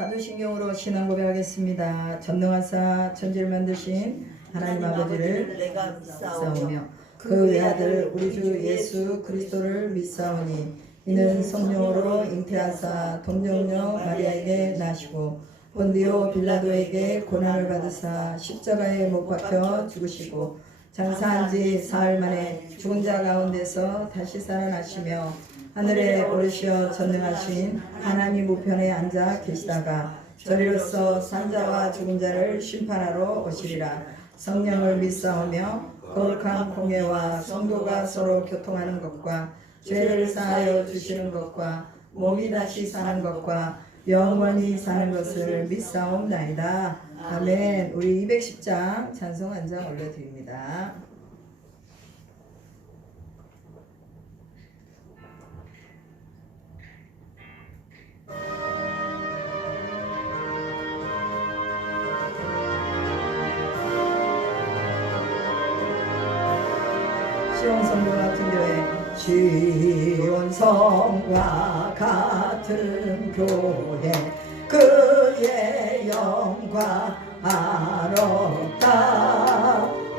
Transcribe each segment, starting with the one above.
사도신경으로 신앙 고백하겠습니다. 전능하사 천지를 만드신 하나님 아버지를 내가 믿사오며 그 외아들 우리 주 예수 그리스도를 믿사오니 이는 성령으로 잉태하사 동정녀 마리아에게 나시고 본디오 빌라도에게 고난을 받으사 십자가에 못 박혀 죽으시고 장사한 지 사흘 만에 죽은 자 가운데서 다시 살아나시며 하늘에 오르시어 전능하신 하나님 우편에 앉아 계시다가 저리로서 산자와 죽은 자를 심판하러 오시리라. 성령을 믿사오며 거룩한 공예와 성도가 서로 교통하는 것과 죄를 사하여 주시는 것과 몸이 다시 사는 것과 영원히 사는 것을 믿사옵나이다. 아멘. 우리 210장 찬송 한 장 올려드립니다. 시온성과 같은 교회, 시온성과 같은 교회, 그의 영광 아롭다.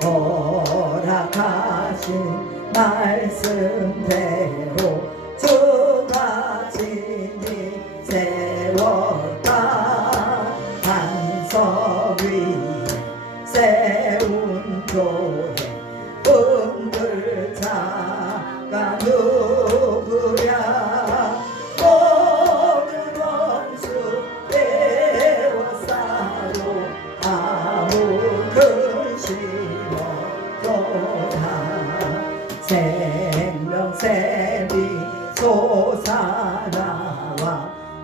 허락하신 말씀대로 주가 진히 세웠다. 반석 위에 세운 교회, 자가 누구랴. 모든 원수 에워싸고 아무 근심 없도다. 생명샘이 솟아나와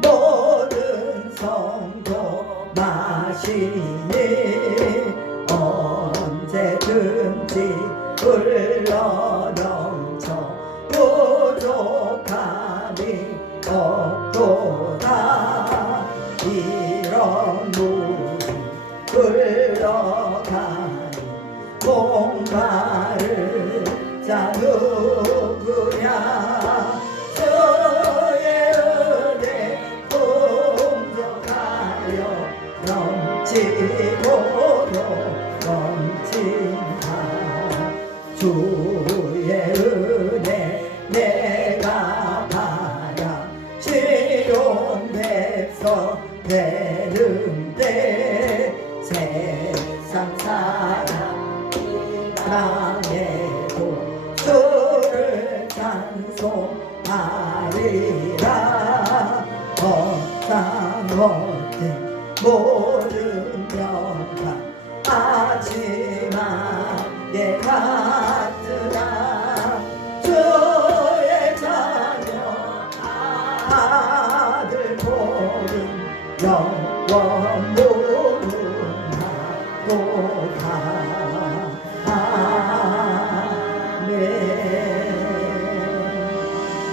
모든 성도 마시니 언제든지 흘러넘쳐 부족함이 없도다. 이런 물이 흘러가니 목마를 자 누구랴. 주의 은혜 풍족하여 넘치고도 넘친다. 주의 은혜 내가 바라 시온 백성 되는데 세상 사람 땅에도 주를 찬송하리라. 어떤 못된 모든 영광 마지막에 같으나 주의 자녀 아들 복은 영원 무궁하도다. 아멘.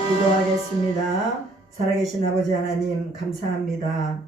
기도하겠습니다. 살아계신 아버지 하나님 감사합니다.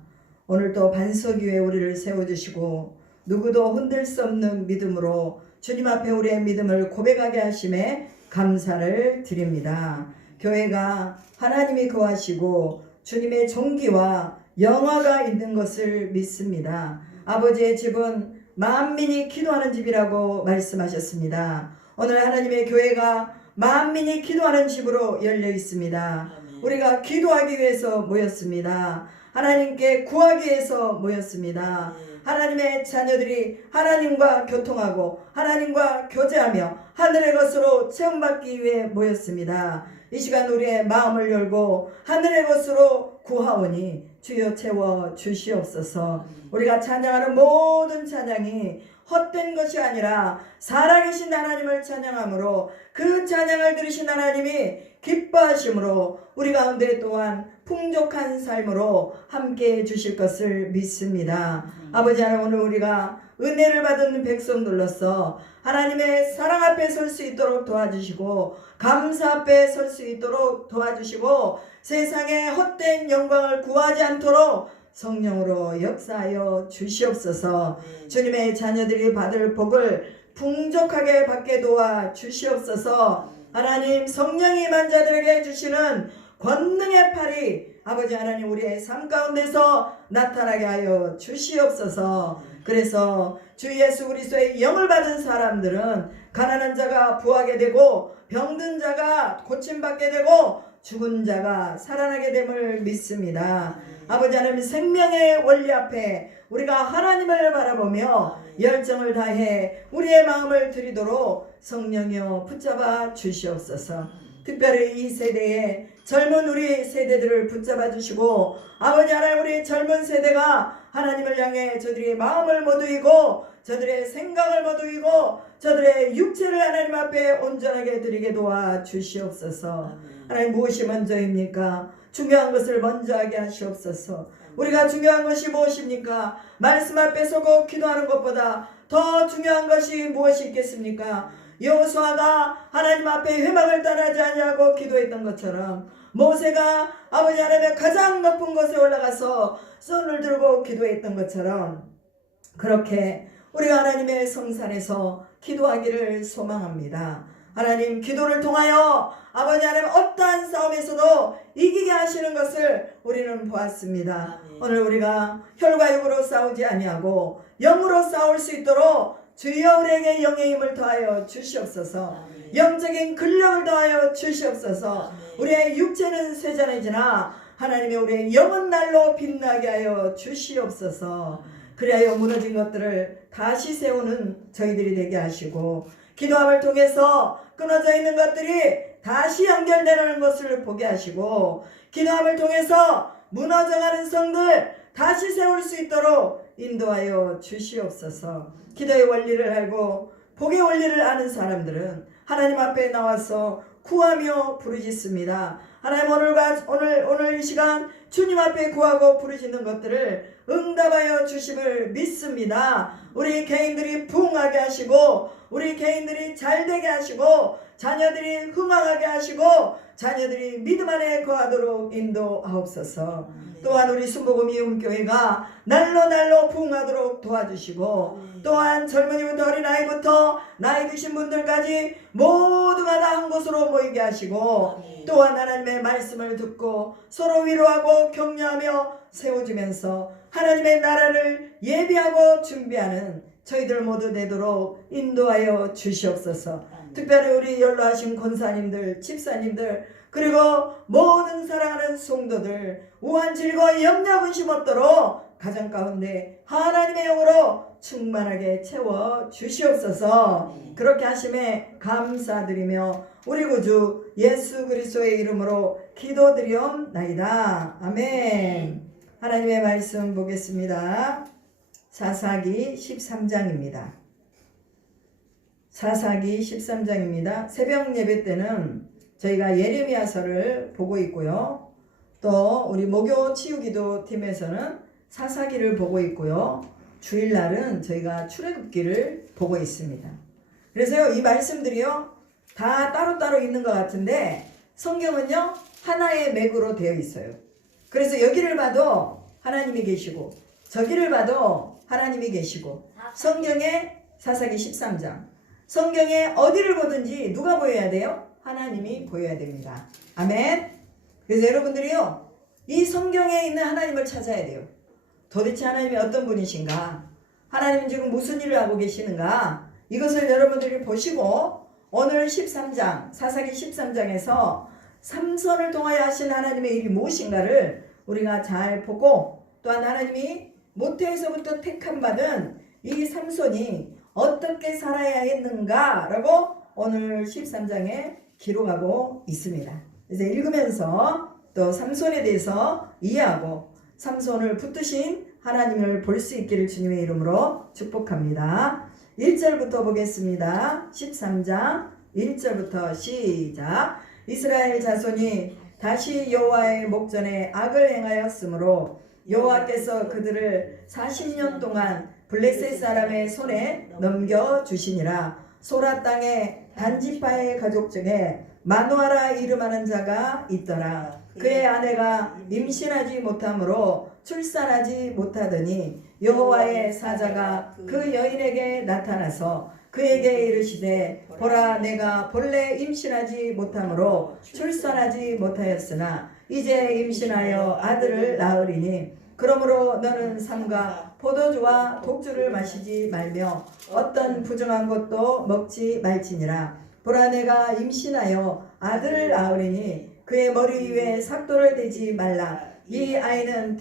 오늘도 반석 위에 우리를 세워주시고 누구도 흔들 수 없는 믿음으로 주님 앞에 우리의 믿음을 고백하게 하심에 감사를 드립니다. 교회가 하나님이 거하시고 주님의 존귀와 영화가 있는 것을 믿습니다. 아버지의 집은 만민이 기도하는 집이라고 말씀하셨습니다. 오늘 하나님의 교회가 만민이 기도하는 집으로 열려 있습니다. 우리가 기도하기 위해서 모였습니다. 하나님께 구하기 위해서 모였습니다. 하나님의 자녀들이 하나님과 교통하고 하나님과 교제하며 하늘의 것으로 체험받기 위해 모였습니다. 이 시간 우리의 마음을 열고 하늘의 것으로 구하오니 주여 채워 주시옵소서. 우리가 찬양하는 모든 찬양이 헛된 것이 아니라 살아계신 하나님을 찬양함으로 그 찬양을 들으신 하나님이 기뻐하심으로 우리 가운데 또한 풍족한 삶으로 함께해 주실 것을 믿습니다. 아버지 하나님, 오늘 우리가 은혜를 받은 백성들로서 하나님의 사랑 앞에 설 수 있도록 도와주시고 감사 앞에 설 수 있도록 도와주시고 세상의 헛된 영광을 구하지 않도록 성령으로 역사하여 주시옵소서. 주님의 자녀들이 받을 복을 풍족하게 받게 도와 주시옵소서. 하나님, 성령이 임한 자들에게 주시는 권능의 팔이 아버지 하나님 우리의 삶 가운데서 나타나게 하여 주시옵소서. 그래서 주 예수 그리스도의 영을 받은 사람들은 가난한 자가 부하게 되고 병든 자가 고침받게 되고 죽은 자가 살아나게 됨을 믿습니다. 아버지 하나님 생명의 원리 앞에 우리가 하나님을 바라보며 열정을 다해 우리의 마음을 드리도록 성령이여 붙잡아 주시옵소서. 특별히 이 세대에 젊은 우리 세대들을 붙잡아 주시고 아버지 하나님 우리 젊은 세대가 하나님을 향해 저들의 마음을 모두이고 저들의 생각을 모두이고 저들의 육체를 하나님 앞에 온전하게 드리게 도와 주시옵소서. 하나님 무엇이 먼저입니까? 중요한 것을 먼저 하게 하시옵소서. 우리가 중요한 것이 무엇입니까? 말씀 앞에 서고 기도하는 것보다 더 중요한 것이 무엇이 있겠습니까? 여호수아가 하나님 앞에 회막을 떠나지 아니하고 기도했던 것처럼 모세가 아버지 하나님의 가장 높은 곳에 올라가서 손을 들고 기도했던 것처럼 그렇게 우리가 하나님의 성산에서 기도하기를 소망합니다. 하나님 기도를 통하여 아버지 하나님 어떠한 싸움에서도 이기게 하시는 것을 우리는 보았습니다. 오늘 우리가 혈과 육으로 싸우지 아니하고 영으로 싸울 수 있도록 주여 우리에게 영의 힘을 더하여 주시옵소서. 영적인 근력을 더하여 주시옵소서. 우리의 육체는 쇠잔해지나 하나님의 우리의 영은 날로 빛나게 하여 주시옵소서. 그리하여 무너진 것들을 다시 세우는 저희들이 되게 하시고 기도함을 통해서 끊어져 있는 것들이 다시 연결되는 것을 보게 하시고 기도함을 통해서 무너져가는 성들 다시 세울 수 있도록 인도하여 주시옵소서. 기도의 원리를 알고 복의 원리를 아는 사람들은 하나님 앞에 나와서 구하며 부르짖습니다. 하나님 오늘 이 시간 주님 앞에 구하고 부르짖는 것들을 응답하여 주심을 믿습니다. 우리 개인들이 부흥하게 하시고 우리 개인들이 잘되게 하시고 자녀들이 흥왕하게 하시고 자녀들이 믿음 안에 거하도록 인도하옵소서. 또한 우리 순복음 이음교회가 날로 부흥하도록 도와주시고 또한 젊은이부터 어린아이부터 나이 드신 분들까지 모두가 다 한 곳으로 모이게 하시고 또한 하나님의 말씀을 듣고 서로 위로하고 격려하며 세워주면서 하나님의 나라를 예비하고 준비하는 저희들 모두 되도록 인도하여 주시옵소서. 특별히 우리 연로하신 권사님들, 집사님들 그리고 모든 사랑하는 성도들 우한 질거 염려 근심 없도록 가정 가운데 하나님의 영으로 충만하게 채워 주시옵소서. 그렇게 하심에 감사드리며 우리 구주 예수 그리스도의 이름으로 기도드리옵나이다. 아멘. 하나님의 말씀 보겠습니다. 사사기 13장입니다. 사사기 13장입니다. 새벽 예배 때는 저희가 예레미야서를 보고 있고요. 또 우리 목요 치유기도 팀에서는 사사기를 보고 있고요. 주일날은 저희가 출애굽기를 보고 있습니다. 그래서요 이 말씀들이요 다 따로따로 있는 것 같은데 성경은요 하나의 맥으로 되어 있어요. 그래서 여기를 봐도 하나님이 계시고 저기를 봐도 하나님이 계시고 성경에 사사기 13장 성경에 어디를 보든지 누가 보여야 돼요? 하나님이 보여야 됩니다. 아멘. 그래서 여러분들이요 이 성경에 있는 하나님을 찾아야 돼요. 도대체 하나님이 어떤 분이신가? 하나님은 지금 무슨 일을 하고 계시는가? 이것을 여러분들이 보시고 오늘 13장 사사기 13장에서 삼손을 통하여 하신 하나님의 일이 무엇인가를 우리가 잘 보고 또한 하나님이 모태에서부터 택함 받은 이 삼손이 어떻게 살아야 했는가라고 오늘 13장에 기록하고 있습니다. 그래서 읽으면서 또 삼손에 대해서 이해하고 삼손을 붙드신 하나님을 볼 수 있기를 주님의 이름으로 축복합니다. 1절부터 보겠습니다. 13장 1절부터 시작. 이스라엘 자손이 다시 여호와의 목전에 악을 행하였으므로 여호와께서 그들을 40년 동안 블레셋 사람의 손에 넘겨주시니라. 소라 땅에 단지파의 가족 중에 마누아라 이름하는 자가 있더라. 그의 아내가 임신하지 못하므로 출산하지 못하더니 여호와의 사자가 그 여인에게 나타나서 그에게 이르시되 보라 내가 본래 임신하지 못하므로 출산하지 못하였으나 이제 임신하여 아들을 낳으리니 그러므로 너는 삼가 포도주와 독주를 마시지 말며 어떤 부정한 것도 먹지 말지니라. 보라 내가 임신하여 아들을 낳으리니 그의 머리 위에 삭도를 대지 말라. 이 아이는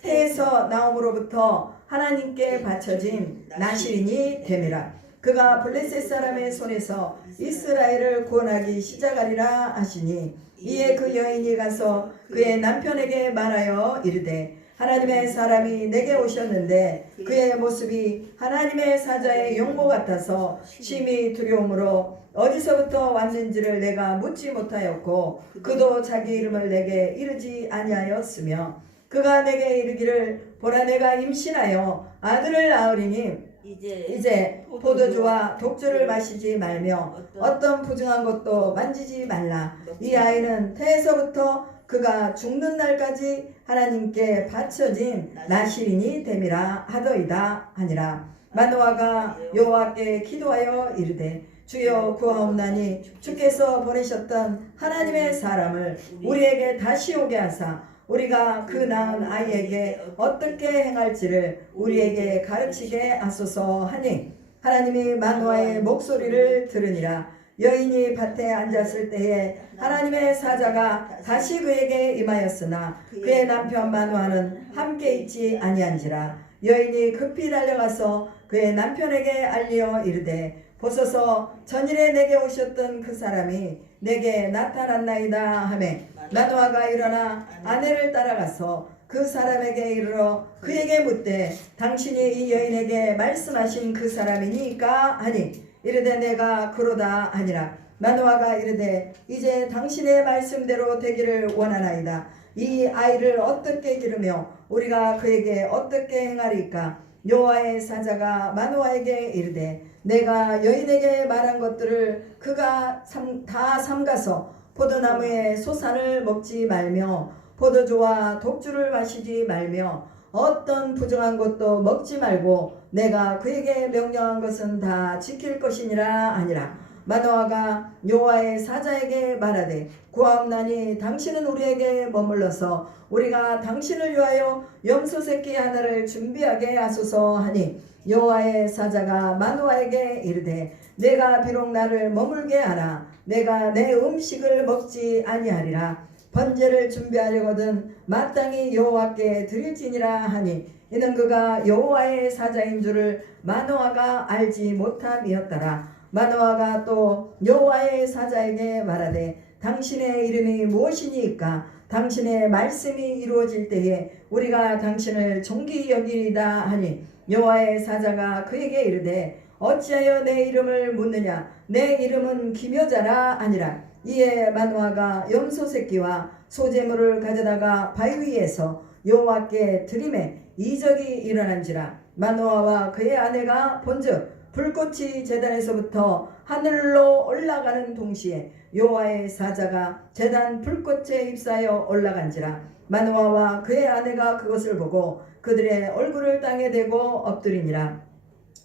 태에서 나옴으로부터 하나님께 바쳐진 나실인이 됨이라. 그가 블레셋 사람의 손에서 이스라엘을 구원하기 시작하리라 하시니 이에 그 여인이 가서 그의 남편에게 말하여 이르되 하나님의 사람이 내게 오셨는데 그의 모습이 하나님의 사자의 용모 같아서 심히 두려움으로 어디서부터 왔는지를 내가 묻지 못하였고 그도 자기 이름을 내게 이르지 아니하였으며 그가 내게 이르기를 보라 내가 임신하여 아들을 낳으리니 이제 포도주와 독주를 마시지 말며 어떤 부정한 것도 만지지 말라. 이 아이는 태에서부터 그가 죽는 날까지 하나님께 바쳐진 나실인이 됨이라 하더이다 하니라. 마노아가 여호와께 기도하여 이르되 주여 구하옵나니 주께서 보내셨던 하나님의 사람을 우리에게 다시 오게 하사 우리가 그 낳은 아이에게 어떻게 행할지를 우리에게 가르치게 하소서 하니 하나님이 마노아의 목소리를 들으니라. 여인이 밭에 앉았을 때에 하나님의 사자가 다시 그에게 임하였으나 그의 남편 마노아는 함께 있지 아니한지라. 여인이 급히 달려가서 그의 남편에게 알리어 이르되 보소서 전일에 내게 오셨던 그 사람이 내게 나타났나이다 하매 마노아가 일어나 아내를 따라가서 그 사람에게 이르러 그에게 묻되 당신이 이 여인에게 말씀하신 그 사람이니까 하니 이르되 내가 그로다 하니라. 마노아가 이르되 이제 당신의 말씀대로 되기를 원하나이다. 이 아이를 어떻게 기르며 우리가 그에게 어떻게 행하리까. 여호와의 사자가 마노아에게 이르되 내가 여인에게 말한 것들을 그가 다 삼가서 포도나무의 소산을 먹지 말며 포도주와 독주를 마시지 말며 어떤 부정한 것도 먹지 말고 내가 그에게 명령한 것은 다 지킬 것이니라 하니라. 마노아가 여호와의 사자에게 말하되 구하옵나니 당신은 우리에게 머물러서 우리가 당신을 위하여 염소 새끼 하나를 준비하게 하소서 하니 여호와의 사자가 마노아에게 이르되 내가 비록 나를 머물게 하나 내가 내 음식을 먹지 아니하리라. 번제를 준비하려거든 마땅히 여호와께 드릴지니라 하니 이는 그가 여호와의 사자인 줄을 마노아가 알지 못함이었더라. 마노아가 또 여호와의 사자에게 말하되 당신의 이름이 무엇이니까 당신의 말씀이 이루어질 때에 우리가 당신을 존귀 여기리다 하니 여호와의 사자가 그에게 이르되 어찌하여 내 이름을 묻느냐 내 이름은 기묘자라 하니라. 이에 마노아가 염소 새끼와 소재물을 가져다가 바위 위에서 여호와께 드리매 이적이 일어난지라. 마노아와 그의 아내가 본즉 불꽃이 제단에서부터 하늘로 올라가는 동시에 여호와의 사자가 제단 불꽃에 휩싸여 올라간지라. 마노아와 그의 아내가 그것을 보고 그들의 얼굴을 땅에 대고 엎드리니라.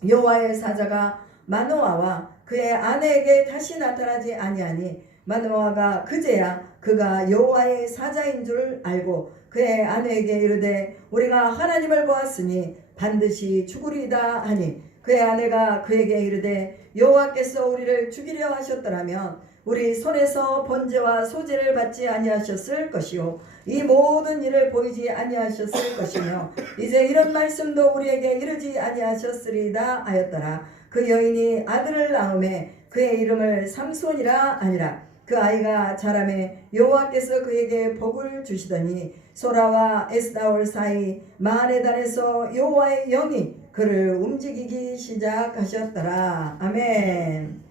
여호와의 사자가 마노아와 그의 아내에게 다시 나타나지 아니하니 마노아가 그제야 그가 여호와의 사자인 줄 알고 그의 아내에게 이르되 우리가 하나님을 보았으니 반드시 죽으리이다 하니 그의 아내가 그에게 이르되 여호와께서 우리를 죽이려 하셨더라면 우리 손에서 번제와 소제를 받지 아니하셨을 것이요 이 모든 일을 보이지 아니하셨을 것이며 이제 이런 말씀도 우리에게 이르지 아니하셨으리이다 하였더라. 그 여인이 아들을 낳음에 그의 이름을 삼손이라 하니라. 그 아이가 자라매 여호와께서 그에게 복을 주시더니 소라와 에스다올 사이 마하네단에서 여호와의 영이 그를 움직이기 시작하셨더라. 아멘.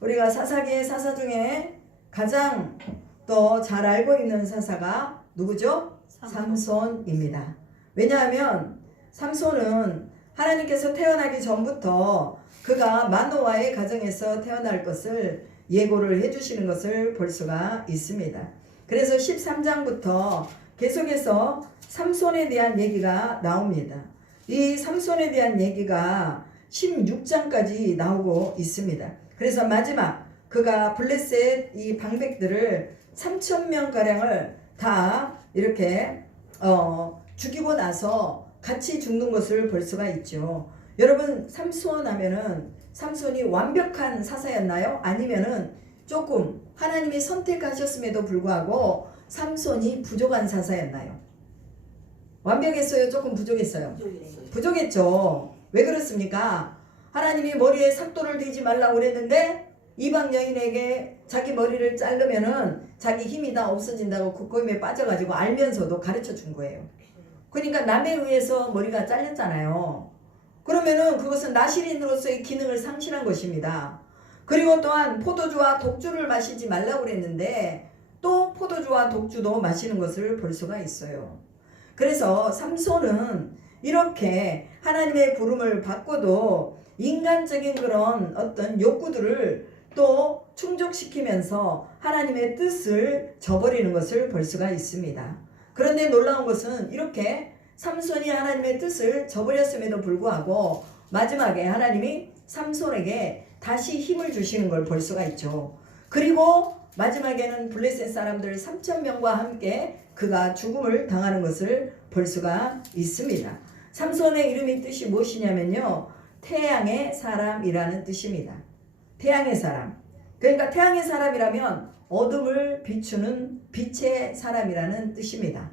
우리가 사사기의 사사 중에 가장 또 잘 알고 있는 사사가 누구죠? 삼손입니다. 왜냐하면 삼손은 하나님께서 태어나기 전부터 그가 마노아의 가정에서 태어날 것을 예고를 해주시는 것을 볼 수가 있습니다. 그래서 13장부터 계속해서 삼손에 대한 얘기가 나옵니다. 이 삼손에 대한 얘기가 16장까지 나오고 있습니다. 그래서 마지막 그가 블레셋 이 방백들을 3,000명가량을 다 이렇게 죽이고 나서 같이 죽는 것을 볼 수가 있죠. 여러분, 삼손 하면은 삼손이 완벽한 사사였나요? 아니면은 조금 하나님이 선택하셨음에도 불구하고 삼손이 부족한 사사였나요? 완벽했어요? 조금 부족했어요? 부족했죠. 왜 그렇습니까? 하나님이 머리에 삭도를 대지 말라고 그랬는데 이방 여인에게 자기 머리를 자르면은 자기 힘이 다 없어진다고 그 고임에 빠져가지고 알면서도 가르쳐 준 거예요. 그러니까 남에 의해서 머리가 잘렸잖아요. 그러면은 그것은 나실인으로서의 기능을 상실한 것입니다. 그리고 또한 포도주와 독주를 마시지 말라고 그랬는데 또 포도주와 독주도 마시는 것을 볼 수가 있어요. 그래서 삼손은 이렇게 하나님의 부름을 받고도 인간적인 그런 어떤 욕구들을 또 충족시키면서 하나님의 뜻을 저버리는 것을 볼 수가 있습니다. 그런데 놀라운 것은 이렇게 삼손이 하나님의 뜻을 저버렸음에도 불구하고 마지막에 하나님이 삼손에게 다시 힘을 주시는 걸 볼 수가 있죠. 그리고 마지막에는 블레셋 사람들 3,000명과 함께 그가 죽음을 당하는 것을 볼 수가 있습니다. 삼손의 이름이 뜻이 무엇이냐면요, 태양의 사람이라는 뜻입니다. 태양의 사람. 그러니까 태양의 사람이라면 어둠을 비추는 빛의 사람이라는 뜻입니다.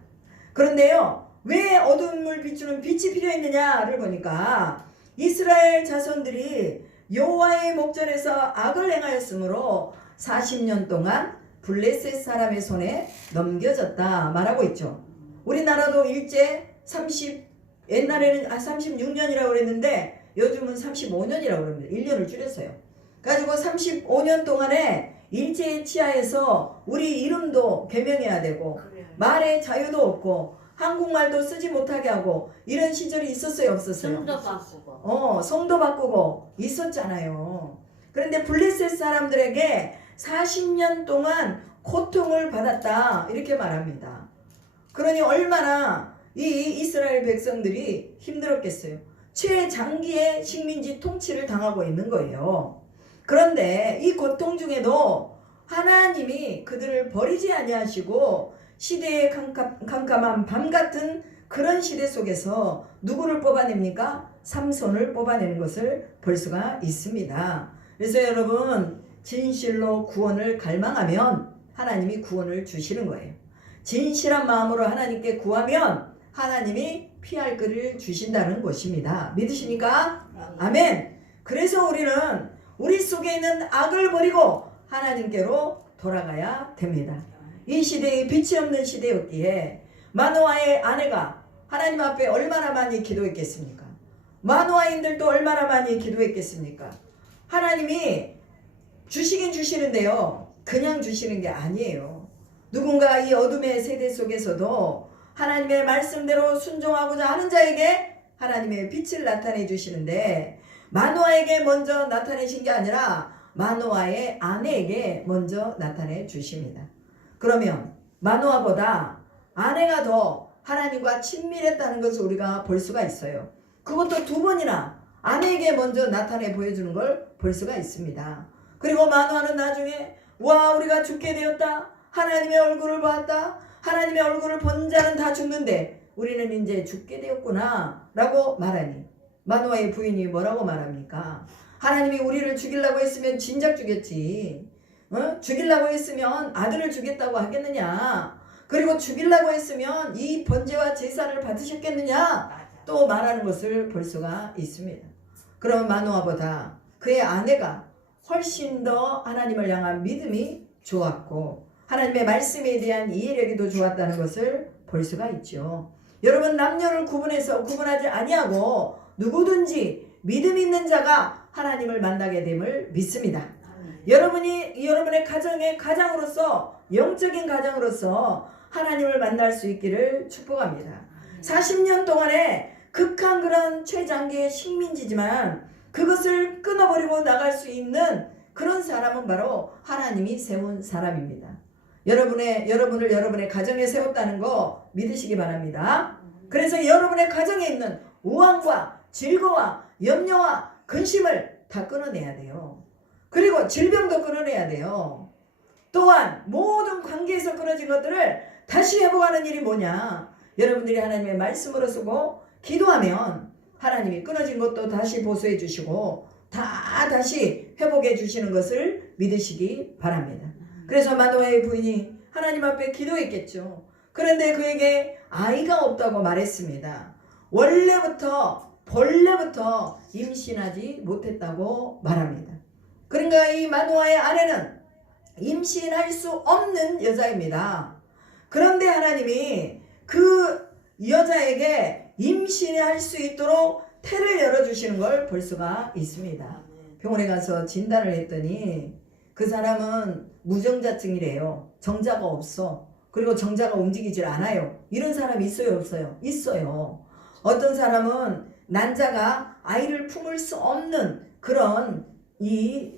그런데요, 왜 어둠을 비추는 빛이 필요했느냐를 보니까 이스라엘 자손들이 여호와의 목전에서 악을 행하였으므로 40년 동안 블레셋 사람의 손에 넘겨졌다 말하고 있죠. 우리나라도 일제 36년이라고 그랬는데 요즘은 35년이라고 그럽니다. 1년을 줄였어요. 가지고 35년 동안에 일제의 치하에서 우리 이름도 개명해야 되고 말의 자유도 없고 한국말도 쓰지 못하게 하고 이런 시절이 있었어요, 없었어요? 성도 바꾸고. 성도 바꾸고 있었잖아요. 그런데 블레셋 사람들에게 40년 동안 고통을 받았다 이렇게 말합니다. 그러니 얼마나 이 이스라엘 백성들이 힘들었겠어요. 최장기의 식민지 통치를 당하고 있는 거예요. 그런데 이 고통 중에도 하나님이 그들을 버리지 아니하시고 시대의 캄캄한 밤 같은 그런 시대 속에서 누구를 뽑아냅니까? 삼손을 뽑아내는 것을 볼 수가 있습니다. 그래서 여러분, 진실로 구원을 갈망하면 하나님이 구원을 주시는 거예요. 진실한 마음으로 하나님께 구하면 하나님이 피할 길을 주신다는 것입니다. 믿으십니까? 아멘. 그래서 우리는 우리 속에 있는 악을 버리고 하나님께로 돌아가야 됩니다. 이 시대에 빛이 없는 시대였기에 마노아의 아내가 하나님 앞에 얼마나 많이 기도했겠습니까? 마노아인들도 얼마나 많이 기도했겠습니까? 하나님이 주시긴 주시는데요, 그냥 주시는 게 아니에요. 누군가 이 어둠의 세대 속에서도 하나님의 말씀대로 순종하고자 하는 자에게 하나님의 빛을 나타내 주시는데, 마노아에게 먼저 나타내신 게 아니라 마노아의 아내에게 먼저 나타내 주십니다. 그러면 마노아보다 아내가 더 하나님과 친밀했다는 것을 우리가 볼 수가 있어요. 그것도 2번이나 아내에게 먼저 나타내 보여주는 걸 볼 수가 있습니다. 그리고 마노아는 나중에 와, 우리가 죽게 되었다, 하나님의 얼굴을 보았다, 하나님의 얼굴을 본 자는 다 죽는데 우리는 이제 죽게 되었구나 라고 말하니 마노아의 부인이 뭐라고 말합니까? 하나님이 우리를 죽이려고 했으면 진작 죽였지. 죽이려고 했으면 아들을 주겠다고 하겠느냐? 그리고 죽이려고 했으면 이 번제와 제사를 받으셨겠느냐? 또 말하는 것을 볼 수가 있습니다. 그럼 마노아보다 그의 아내가 훨씬 더 하나님을 향한 믿음이 좋았고 하나님의 말씀에 대한 이해력이 더 좋았다는 것을 볼 수가 있죠. 여러분, 남녀를 구분하지 아니하고 누구든지 믿음 있는 자가 하나님을 만나게 됨을 믿습니다. 여러분이 여러분의 가정의 가장으로서, 영적인 가장으로서 하나님을 만날 수 있기를 축복합니다. 40년 동안에 극한 그런 최장기의 식민지지만 그것을 끊어버리고 나갈 수 있는 그런 사람은 바로 하나님이 세운 사람입니다. 여러분을 여러분의 가정에 세웠다는 거 믿으시기 바랍니다. 그래서 여러분의 가정에 있는 우환과 질거와 염려와 근심을 다 끊어내야 돼요. 그리고 질병도 끊어내야 돼요. 또한 모든 관계에서 끊어진 것들을 다시 회복하는 일이 뭐냐? 여러분들이 하나님의 말씀으로 쓰고 기도하면 하나님이 끊어진 것도 다시 보수해 주시고 다시 회복해 주시는 것을 믿으시기 바랍니다. 그래서 마노아의 부인이 하나님 앞에 기도했겠죠. 그런데 그에게 아이가 없다고 말했습니다. 본래부터 임신하지 못했다고 말합니다. 그러니까 이 마노아의 아내는 임신할 수 없는 여자입니다. 그런데 하나님이 그 여자에게 임신할 수 있도록 태를 열어주시는 걸 볼 수가 있습니다. 병원에 가서 진단을 했더니 그 사람은 무정자증이래요. 정자가 없어. 그리고 정자가 움직이질 않아요. 이런 사람이 있어요, 없어요? 있어요. 어떤 사람은 난자가 아이를 품을 수 없는 그런 이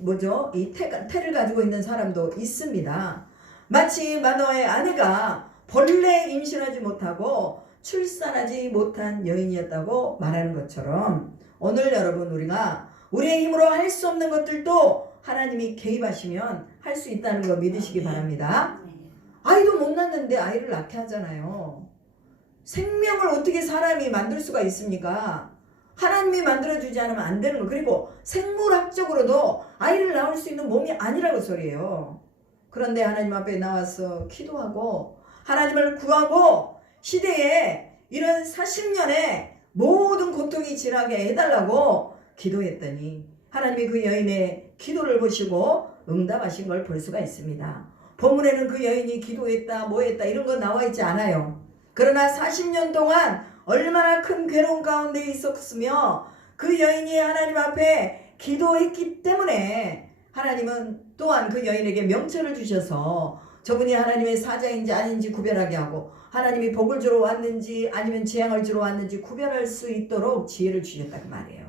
태를 가지고 있는 사람도 있습니다. 마치 마노아의 아내가 본래 임신하지 못하고 출산하지 못한 여인이었다고 말하는 것처럼 오늘 여러분 우리가 우리의 힘으로 할 수 없는 것들도 하나님이 개입하시면 할 수 있다는 거 믿으시기 바랍니다. 아이도 못 낳는데 아이를 낳게 하잖아요. 생명을 어떻게 사람이 만들 수가 있습니까? 하나님이 만들어주지 않으면 안 되는 거. 그리고 생물학적으로도 아이를 낳을 수 있는 몸이 아니라고 소리예요. 그런데 하나님 앞에 나와서 기도하고 하나님을 구하고 시대에 이런 40년의 모든 고통이 지나게 해달라고 기도했더니 하나님이 그 여인의 기도를 보시고 응답하신 걸 볼 수가 있습니다. 본문에는 그 여인이 기도했다 뭐했다 이런 거 나와 있지 않아요. 그러나 40년 동안 얼마나 큰 괴로움 가운데 있었으며 그 여인이 하나님 앞에 기도했기 때문에 하나님은 또한 그 여인에게 명철을 주셔서 저분이 하나님의 사자인지 아닌지 구별하게 하고 하나님이 복을 주러 왔는지 아니면 재앙을 주러 왔는지 구별할 수 있도록 지혜를 주셨다 그 말이에요.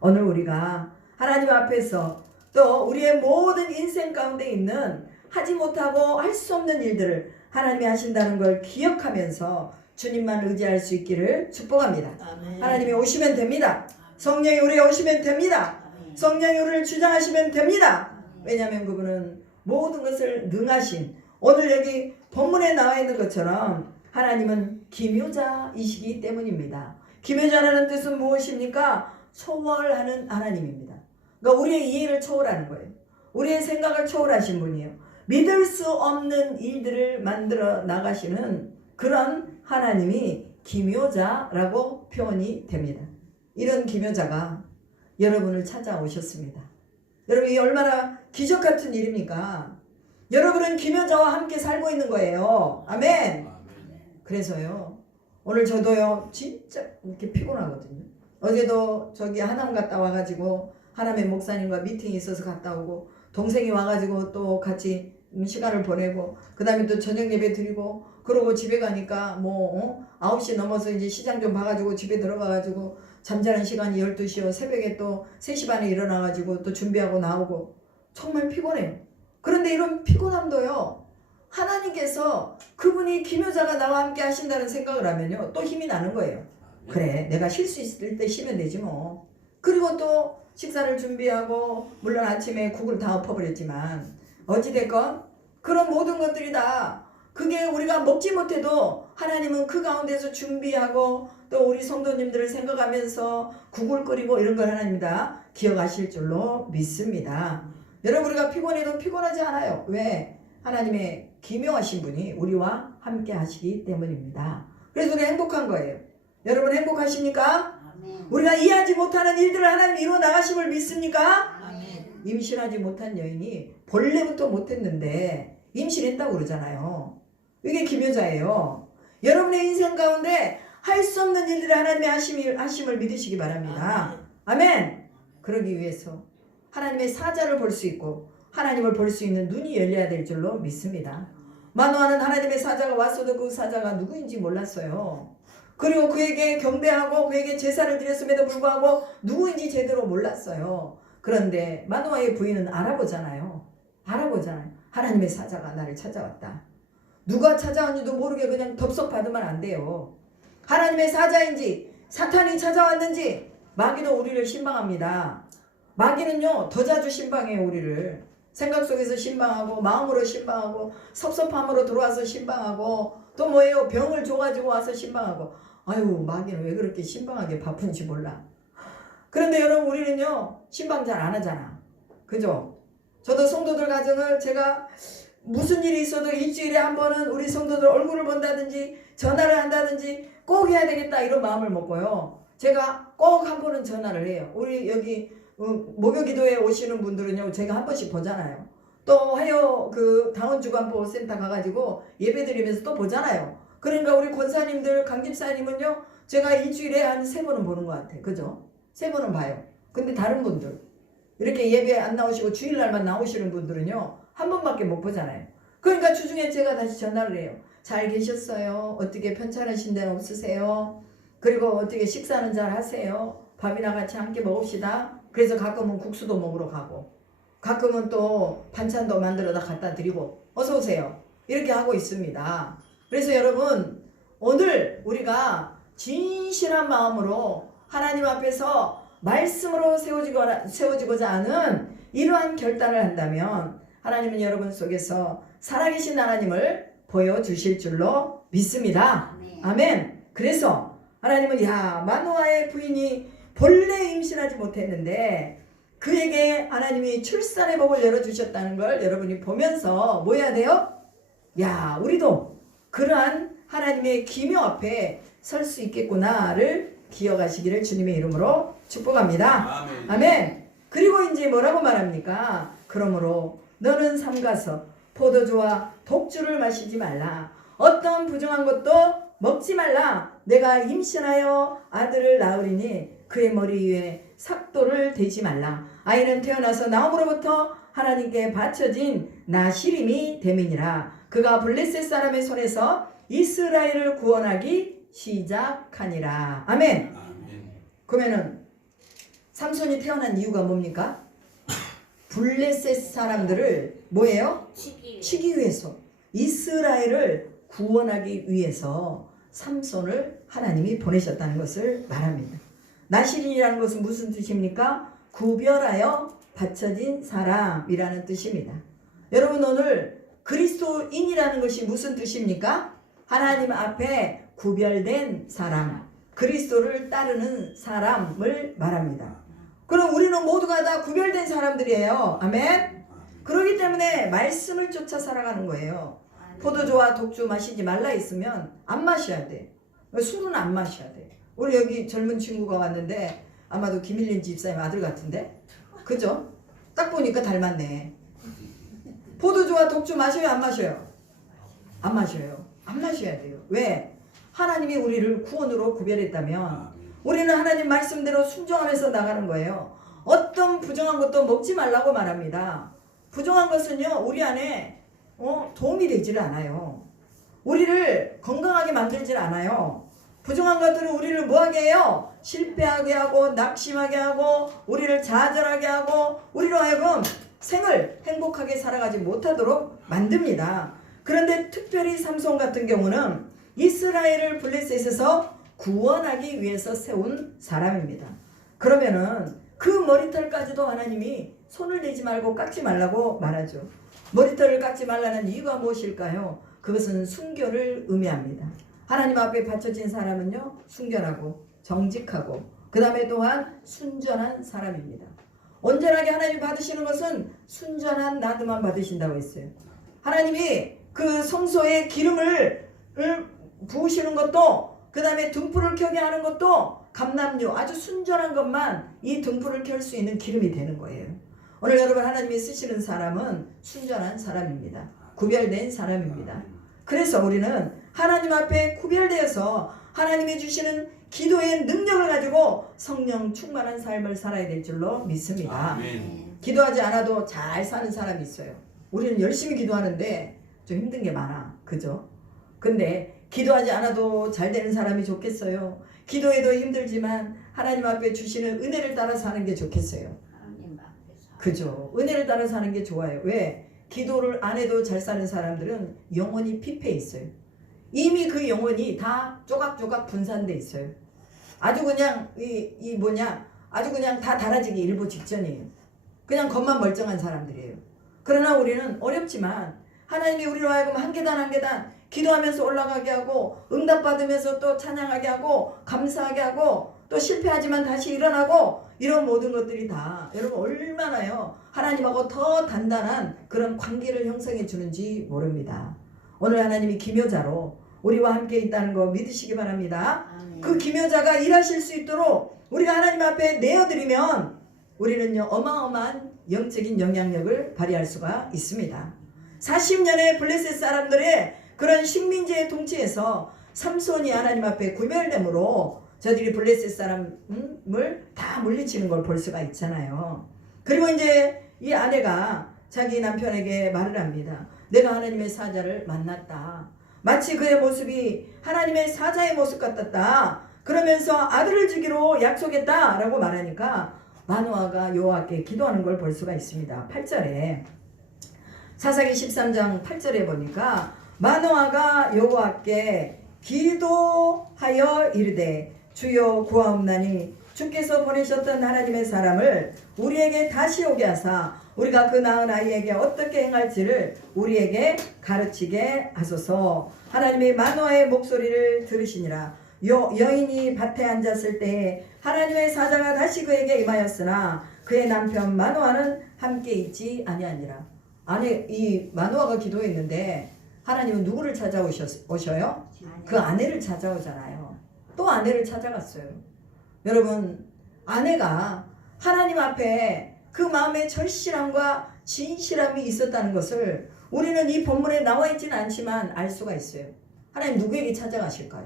오늘 우리가 하나님 앞에서 또 우리의 모든 인생 가운데 있는 하지 못하고 할 수 없는 일들을 하나님이 하신다는 걸 기억하면서 주님만 의지할 수 있기를 축복합니다. 아멘. 하나님이 오시면 됩니다. 성령이 우리에 오시면 됩니다. 아멘. 성령이 우리를 주장하시면 됩니다. 왜냐하면 그분은 모든 것을 능하신 오늘 여기 본문에 나와 있는 것처럼 하나님은 기묘자이시기 때문입니다. 기묘자라는 뜻은 무엇입니까? 초월하는 하나님입니다. 그러니까 우리의 이해를 초월하는 거예요. 우리의 생각을 초월하신 분이에요. 믿을 수 없는 일들을 만들어 나가시는 그런 하나님이 기묘자라고 표현이 됩니다. 이런 기묘자가 여러분을 찾아오셨습니다. 여러분 이 얼마나 기적 같은 일입니까? 여러분은 기묘자와 함께 살고 있는 거예요. 아멘. 그래서요 오늘 저도요 진짜 이렇게 피곤하거든요. 어제도 저기 하남 갔다 와가지고 하남의 목사님과 미팅이 있어서 갔다 오고 동생이 와가지고 또 같이 시간을 보내고 그 다음에 또 저녁 예배 드리고 그러고 집에 가니까 9시 넘어서 이제 시장 좀 봐가지고 집에 들어가가지고 잠자는 시간이 12시요. 새벽에 또 3시 반에 일어나가지고 또 준비하고 나오고 정말 피곤해요. 그런데 이런 피곤함도요 하나님께서 그분이 기묘자가 나와 함께 하신다는 생각을 하면요 또 힘이 나는 거예요. 그래 내가 쉴 수 있을 때 쉬면 되지 뭐. 그리고 또 식사를 준비하고 물론 아침에 국을 다 엎어버렸지만 어찌됐건 그런 모든 것들이 다 그게 우리가 먹지 못해도 하나님은 그 가운데서 준비하고 또 우리 성도님들을 생각하면서 국을 끓이고 이런 걸 하나님 다 기억하실 줄로 믿습니다. 여러분 우리가 피곤해도 피곤하지 않아요. 왜? 하나님의 기묘하신 분이 우리와 함께 하시기 때문입니다. 그래서 우리 행복한 거예요. 여러분 행복하십니까? 아멘. 우리가 이해하지 못하는 일들을 하나님이 이루어 나가심을 믿습니까? 아멘. 임신하지 못한 여인이 본래부터 못했는데 임신했다고 그러잖아요. 이게 기묘자예요. 여러분의 인생 가운데 할 수 없는 일들을 하나님의 하심을 믿으시기 바랍니다. 아멘. 그러기 위해서 하나님의 사자를 볼 수 있고 하나님을 볼 수 있는 눈이 열려야 될 줄로 믿습니다. 마노아는 하나님의 사자가 왔어도 그 사자가 누구인지 몰랐어요. 그리고 그에게 경배하고 그에게 제사를 드렸음에도 불구하고 누구인지 제대로 몰랐어요. 그런데 마노아의 부인은 알아보잖아요. 하나님의 사자가 나를 찾아왔다. 누가 찾아왔는지도 모르게 그냥 덥석 받으면 안 돼요. 하나님의 사자인지 사탄이 찾아왔는지 마귀도 우리를 신방합니다. 마귀는요 더 자주 신방해요 우리를. 생각 속에서 신방하고 마음으로 신방하고 섭섭함으로 들어와서 신방하고 또 뭐예요? 병을 줘가지고 와서 신방하고 아유 마귀는 왜 그렇게 신방하게 바쁜지 몰라. 그런데 여러분 우리는요 신방 잘 안 하잖아. 그죠? 저도 성도들 가정을 제가 무슨 일이 있어도 일주일에 한 번은 우리 성도들 얼굴을 본다든지 전화를 한다든지 꼭 해야 되겠다 이런 마음을 먹고요. 제가 꼭 한 번은 전화를 해요. 우리 여기 목요기도에 오시는 분들은요 제가 한 번씩 보잖아요. 또 해요 그 다원주간보 센터 가가지고 예배 드리면서 또 보잖아요. 그러니까 우리 권사님들 강집사님은요 제가 일주일에 한 3번은 보는 것 같아요. 그죠? 3번은 봐요. 근데 다른 분들 이렇게 예배 안 나오시고 주일날만 나오시는 분들은요 한 번밖에 못 보잖아요. 그러니까 주중에 제가 다시 전화를 해요. 잘 계셨어요? 어떻게 편찮으신 데는 없으세요? 그리고 어떻게 식사는 잘 하세요? 밥이나 같이 함께 먹읍시다. 그래서 가끔은 국수도 먹으러 가고 가끔은 또 반찬도 만들어다 갖다 드리고 어서 오세요. 이렇게 하고 있습니다. 그래서 여러분 오늘 우리가 진실한 마음으로 하나님 앞에서 말씀으로 세워지고자 하는 이러한 결단을 한다면 하나님은 여러분 속에서 살아계신 하나님을 보여주실 줄로 믿습니다. 아멘. 그래서 하나님은 마노아의 부인이 본래 임신하지 못했는데 그에게 하나님이 출산의 복을 열어주셨다는 걸 여러분이 보면서 뭐 해야 돼요? 우리도 그러한 하나님의 기묘 앞에 설 수 있겠구나를 기억하시기를 주님의 이름으로 축복합니다. 아멘. 아멘. 그리고 이제 뭐라고 말합니까? 그러므로 너는 삼가서 포도주와 독주를 마시지 말라. 어떤 부정한 것도 먹지 말라. 내가 임신하여 아들을 낳으리니 그의 머리 위에 삭도를 대지 말라. 아이는 태어나서 나옴으로부터 하나님께 바쳐진 나시림이 됨이니라. 그가 블레셋 사람의 손에서 이스라엘을 구원하기 시작하니라. 아멘. 그러면은 삼손이 태어난 이유가 뭡니까? 블레셋 사람들을 뭐예요? 치기 위해서 이스라엘을 구원하기 위해서 삼손을 하나님이 보내셨다는 것을 말합니다. 나시린이라는 것은 무슨 뜻입니까? 구별하여 바쳐진 사람이라는 뜻입니다. 여러분 오늘 그리스도인이라는 것이 무슨 뜻입니까? 하나님 앞에 구별된 사람, 그리스도를 따르는 사람을 말합니다. 그럼 우리는 모두가 다 구별된 사람들이에요. 아멘. 그렇기 때문에 말씀을 쫓아 살아가는 거예요. 포도주와 독주 마시지 말라 했으면 안 마셔야 돼. 술은 안 마셔야 돼. 우리 여기 젊은 친구가 왔는데 아마도 김일린 집사님 아들 같은데? 그죠? 딱 보니까 닮았네. 포도주와 독주 마셔요? 안 마셔요? 안 마셔요. 안 마셔야 돼요. 왜? 하나님이 우리를 구원으로 구별했다면 우리는 하나님 말씀대로 순종하면서 나가는 거예요. 어떤 부정한 것도 먹지 말라고 말합니다. 부정한 것은요 우리 안에 도움이 되지를 않아요. 우리를 건강하게 만들질 않아요. 부정한 것들은 우리를 뭐하게 해요? 실패하게 하고 낙심하게 하고 우리를 좌절하게 하고 우리로 하여금 생을 행복하게 살아가지 못하도록 만듭니다. 그런데 특별히 삼손 같은 경우는 이스라엘을 블레셋에서 구원하기 위해서 세운 사람입니다. 그러면은 그 머리털까지도 하나님이 손을 대지 말고 깎지 말라고 말하죠. 머리털을 깎지 말라는 이유가 무엇일까요? 그것은 순결을 의미합니다. 하나님 앞에 바쳐진 사람은요 순결하고 정직하고 그 다음에 또한 순전한 사람입니다. 온전하게 하나님이 받으시는 것은 순전한 나드만 받으신다고 했어요. 하나님이 그 성소에 기름을 부으시는 것도 그 다음에 등불을 켜게 하는 것도 감람류 아주 순전한 것만 이 등불을 켤 수 있는 기름이 되는 거예요. 오늘 여러분 하나님이 쓰시는 사람은 순전한 사람입니다. 구별된 사람입니다. 그래서 우리는 하나님 앞에 구별되어서 하나님이 주시는 기도의 능력을 가지고 성령 충만한 삶을 살아야 될 줄로 믿습니다. 아멘. 기도하지 않아도 잘 사는 사람이 있어요. 우리는 열심히 기도하는데 좀 힘든 게 많아. 그죠? 근데 기도하지 않아도 잘 되는 사람이 좋겠어요? 기도해도 힘들지만 하나님 앞에 주시는 은혜를 따라 사는 게 좋겠어요? 그죠? 은혜를 따라 사는 게 좋아요. 왜? 기도를 안 해도 잘 사는 사람들은 영혼이 피폐해 있어요. 이미 그 영혼이 다 조각조각 분산돼 있어요. 아주 그냥 아주 그냥 다 달아지기 일보 직전이에요. 그냥 겉만 멀쩡한 사람들이에요. 그러나 우리는 어렵지만 하나님이 우리로 하여금 한 계단 한 계단 기도하면서 올라가게 하고 응답받으면서 또 찬양하게 하고 감사하게 하고 또 실패하지만 다시 일어나고 이런 모든 것들이 다 여러분 얼마나요 하나님하고 더 단단한 그런 관계를 형성해 주는지 모릅니다. 오늘 하나님이 기묘자로 우리와 함께 있다는 거 믿으시기 바랍니다. 그 기묘자가 일하실 수 있도록 우리가 하나님 앞에 내어드리면 우리는요 어마어마한 영적인 영향력을 발휘할 수가 있습니다. 40년의 블레셋 사람들의 그런 식민지의 통치에서 삼손이 하나님 앞에 구별됨으로 저들이 블레셋 사람을 다 물리치는 걸 볼 수가 있잖아요. 그리고 이제 이 아내가 자기 남편에게 말을 합니다. 내가 하나님의 사자를 만났다. 마치 그의 모습이 하나님의 사자의 모습 같았다. 그러면서 아들을 주기로 약속했다 라고 말하니까 마노아가 여호와께 기도하는 걸 볼 수가 있습니다. 8절에 사사기 13장 8절에 보니까 마노아가 여호와께 기도하여 이르되 주여 구하옵나니 주께서 보내셨던 하나님의 사람을 우리에게 다시 오게 하사 우리가 그 낳은 아이에게 어떻게 행할지를 우리에게 가르치게 하소서. 하나님의 마노아의 목소리를 들으시니라. 여인이 밭에 앉았을 때에 하나님의 사자가 다시 그에게 임하였으나 그의 남편 마노아는 함께 있지 아니하니라. 아니 이 마노아가 기도했는데 하나님은 누구를 찾아오셔요? 그 아내를 찾아오잖아요. 또 아내를 찾아갔어요. 여러분 아내가 하나님 앞에 그 마음의 절실함과 진실함이 있었다는 것을 우리는 이 본문에 나와 있지는 않지만 알 수가 있어요. 하나님 누구에게 찾아가실까요?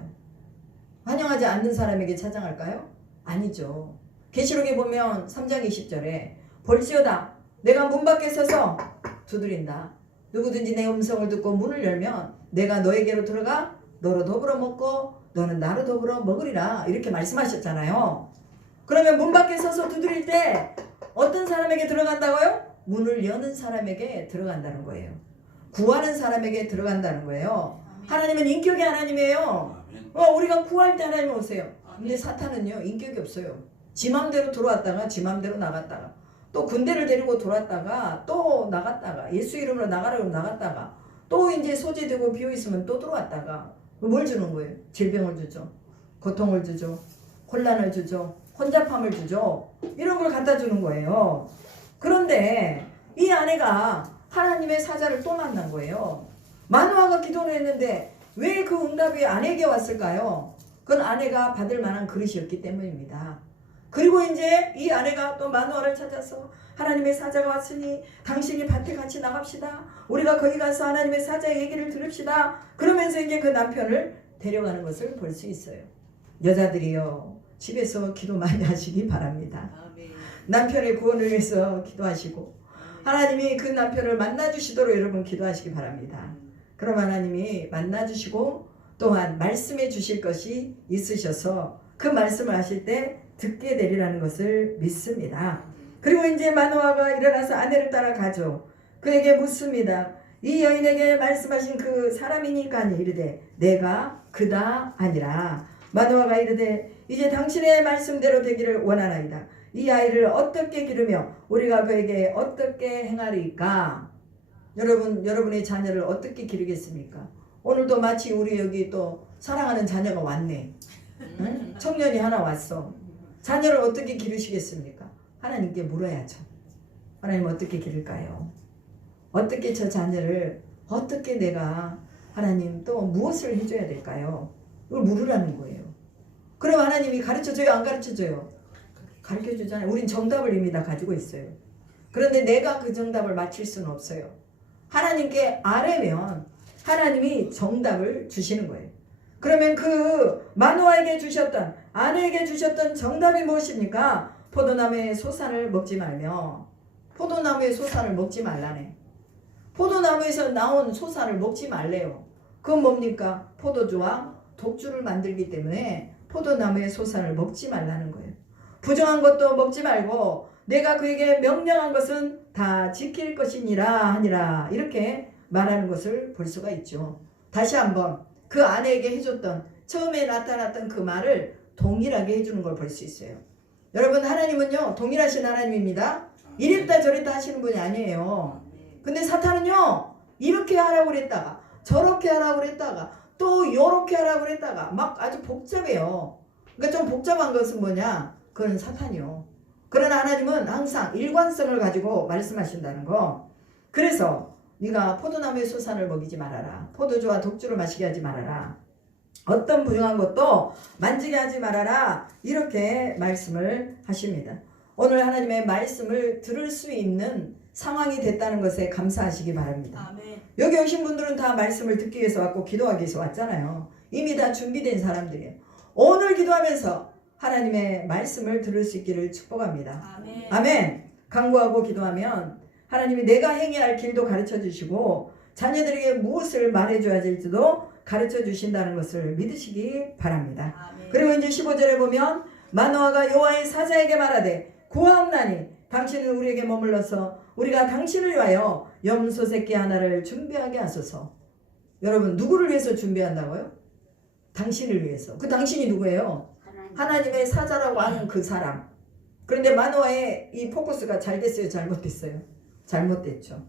환영하지 않는 사람에게 찾아갈까요? 아니죠. 계시록에 보면 3장 20절에 볼지어다 내가 문 밖에 서서 두드린다. 누구든지 내 음성을 듣고 문을 열면 내가 너에게로 들어가 너로 더불어 먹고 너는 나로 더불어 먹으리라 이렇게 말씀하셨잖아요. 그러면 문 밖에 서서 두드릴 때 어떤 사람에게 들어간다고요? 문을 여는 사람에게 들어간다는 거예요. 구하는 사람에게 들어간다는 거예요. 하나님은 인격의 하나님이에요. 우리가 구할 때 하나님 오세요. 근데 사탄은요 인격이 없어요. 지 맘대로 들어왔다가 지 맘대로 나갔다가 또 군대를 데리고 들어왔다가 또 나갔다가 예수 이름으로 나가라고 나갔다가 또 이제 소재되고 비어있으면 또 들어왔다가 뭘 주는 거예요? 질병을 주죠. 고통을 주죠. 혼란을 주죠. 혼잡함을 주죠. 이런 걸 갖다 주는 거예요. 그런데 이 아내가 하나님의 사자를 또 만난 거예요. 마노아가 기도를 했는데 왜 그 응답이 아내에게 왔을까요? 그건 아내가 받을 만한 그릇이었기 때문입니다. 그리고 이제 이 아내가 또 마노아를 찾아서 하나님의 사자가 왔으니 당신이 밭에 같이 나갑시다. 우리가 거기 가서 하나님의 사자의 얘기를 들읍시다. 그러면서 이제 그 남편을 데려가는 것을 볼 수 있어요. 여자들이요 집에서 기도 많이 하시기 바랍니다. 남편의 구원을 위해서 기도하시고 하나님이 그 남편을 만나주시도록 여러분 기도하시기 바랍니다. 그럼 하나님이 만나주시고 또한 말씀해 주실 것이 있으셔서 그 말씀을 하실 때 듣게 되리라는 것을 믿습니다. 그리고 이제 마노아가 일어나서 아내를 따라가죠. 그에게 묻습니다. 이 여인에게 말씀하신 그 사람이니까 이르되 내가 그다 아니라. 마노아가 이르되 이제 당신의 말씀대로 되기를 원하나이다. 이 아이를 어떻게 기르며 우리가 그에게 어떻게 행하리까? 여러분의 자녀를 어떻게 기르겠습니까? 오늘도 마치 우리 여기 또 사랑하는 자녀가 왔네. 응? 청년이 하나 왔어. 자녀를 어떻게 기르시겠습니까? 하나님께 물어야죠. 하나님 어떻게 기를까요? 어떻게 저 자녀를 어떻게 내가 하나님 또 무엇을 해줘야 될까요? 이걸 물으라는 거예요. 그럼 하나님이 가르쳐줘요? 안 가르쳐줘요? 가르쳐주잖아요. 우린 정답을 이미 다 가지고 있어요. 그런데 내가 그 정답을 맞힐 수는 없어요. 하나님께 아뢰면 하나님이 정답을 주시는 거예요. 그러면 그 마노아에게 주셨던 아내에게 주셨던 정답이 무엇입니까? 포도나무의 소산을 먹지 말며. 포도나무의 소산을 먹지 말라네. 포도나무에서 나온 소산을 먹지 말래요. 그건 뭡니까? 포도주와 독주를 만들기 때문에 포도나무의 소산을 먹지 말라는 거예요. 부정한 것도 먹지 말고 내가 그에게 명령한 것은 다 지킬 것이니라 하니라 이렇게 말하는 것을 볼 수가 있죠. 다시 한번 그 아내에게 해줬던 처음에 나타났던 그 말을 동일하게 해주는 걸 볼 수 있어요. 여러분 하나님은요 동일하신 하나님입니다. 이랬다 저랬다 하시는 분이 아니에요. 근데 사탄은요, 이렇게 하라고 그랬다가 저렇게 하라고 그랬다가 또 요렇게 하라고 그랬다가 막 아주 복잡해요. 그러니까 좀 복잡한 것은 뭐냐? 그건 사탄이요. 그러나 하나님은 항상 일관성을 가지고 말씀하신다는 거. 그래서 네가 포도나무의 소산을 먹이지 말아라. 포도주와 독주를 마시게 하지 말아라. 어떤 부정한 것도 만지게 하지 말아라. 이렇게 말씀을 하십니다. 오늘 하나님의 말씀을 들을 수 있는 상황이 됐다는 것에 감사하시기 바랍니다. 아멘. 여기 오신 분들은 다 말씀을 듣기 위해서 왔고 기도하기 위해서 왔잖아요. 이미 다 준비된 사람들이에요. 오늘 기도하면서 하나님의 말씀을 들을 수 있기를 축복합니다. 아멘. 아멘. 간구하고 기도하면 하나님이 내가 행해야 할 길도 가르쳐 주시고 자녀들에게 무엇을 말해줘야 될지도 가르쳐 주신다는 것을 믿으시기 바랍니다. 아멘. 그리고 이제 15절에 보면 마노아가 여호와의 사자에게 말하되 구하옵나니 당신은 우리에게 머물러서 우리가 당신을 위하여 염소 새끼 하나를 준비하게 하소서. 여러분 누구를 위해서 준비한다고요? 당신을 위해서. 그 당신이 누구예요? 하나님의 사자라고 하는 그 사람. 그런데 마노아의 이 포커스가 잘 됐어요? 잘못됐어요? 잘못됐죠.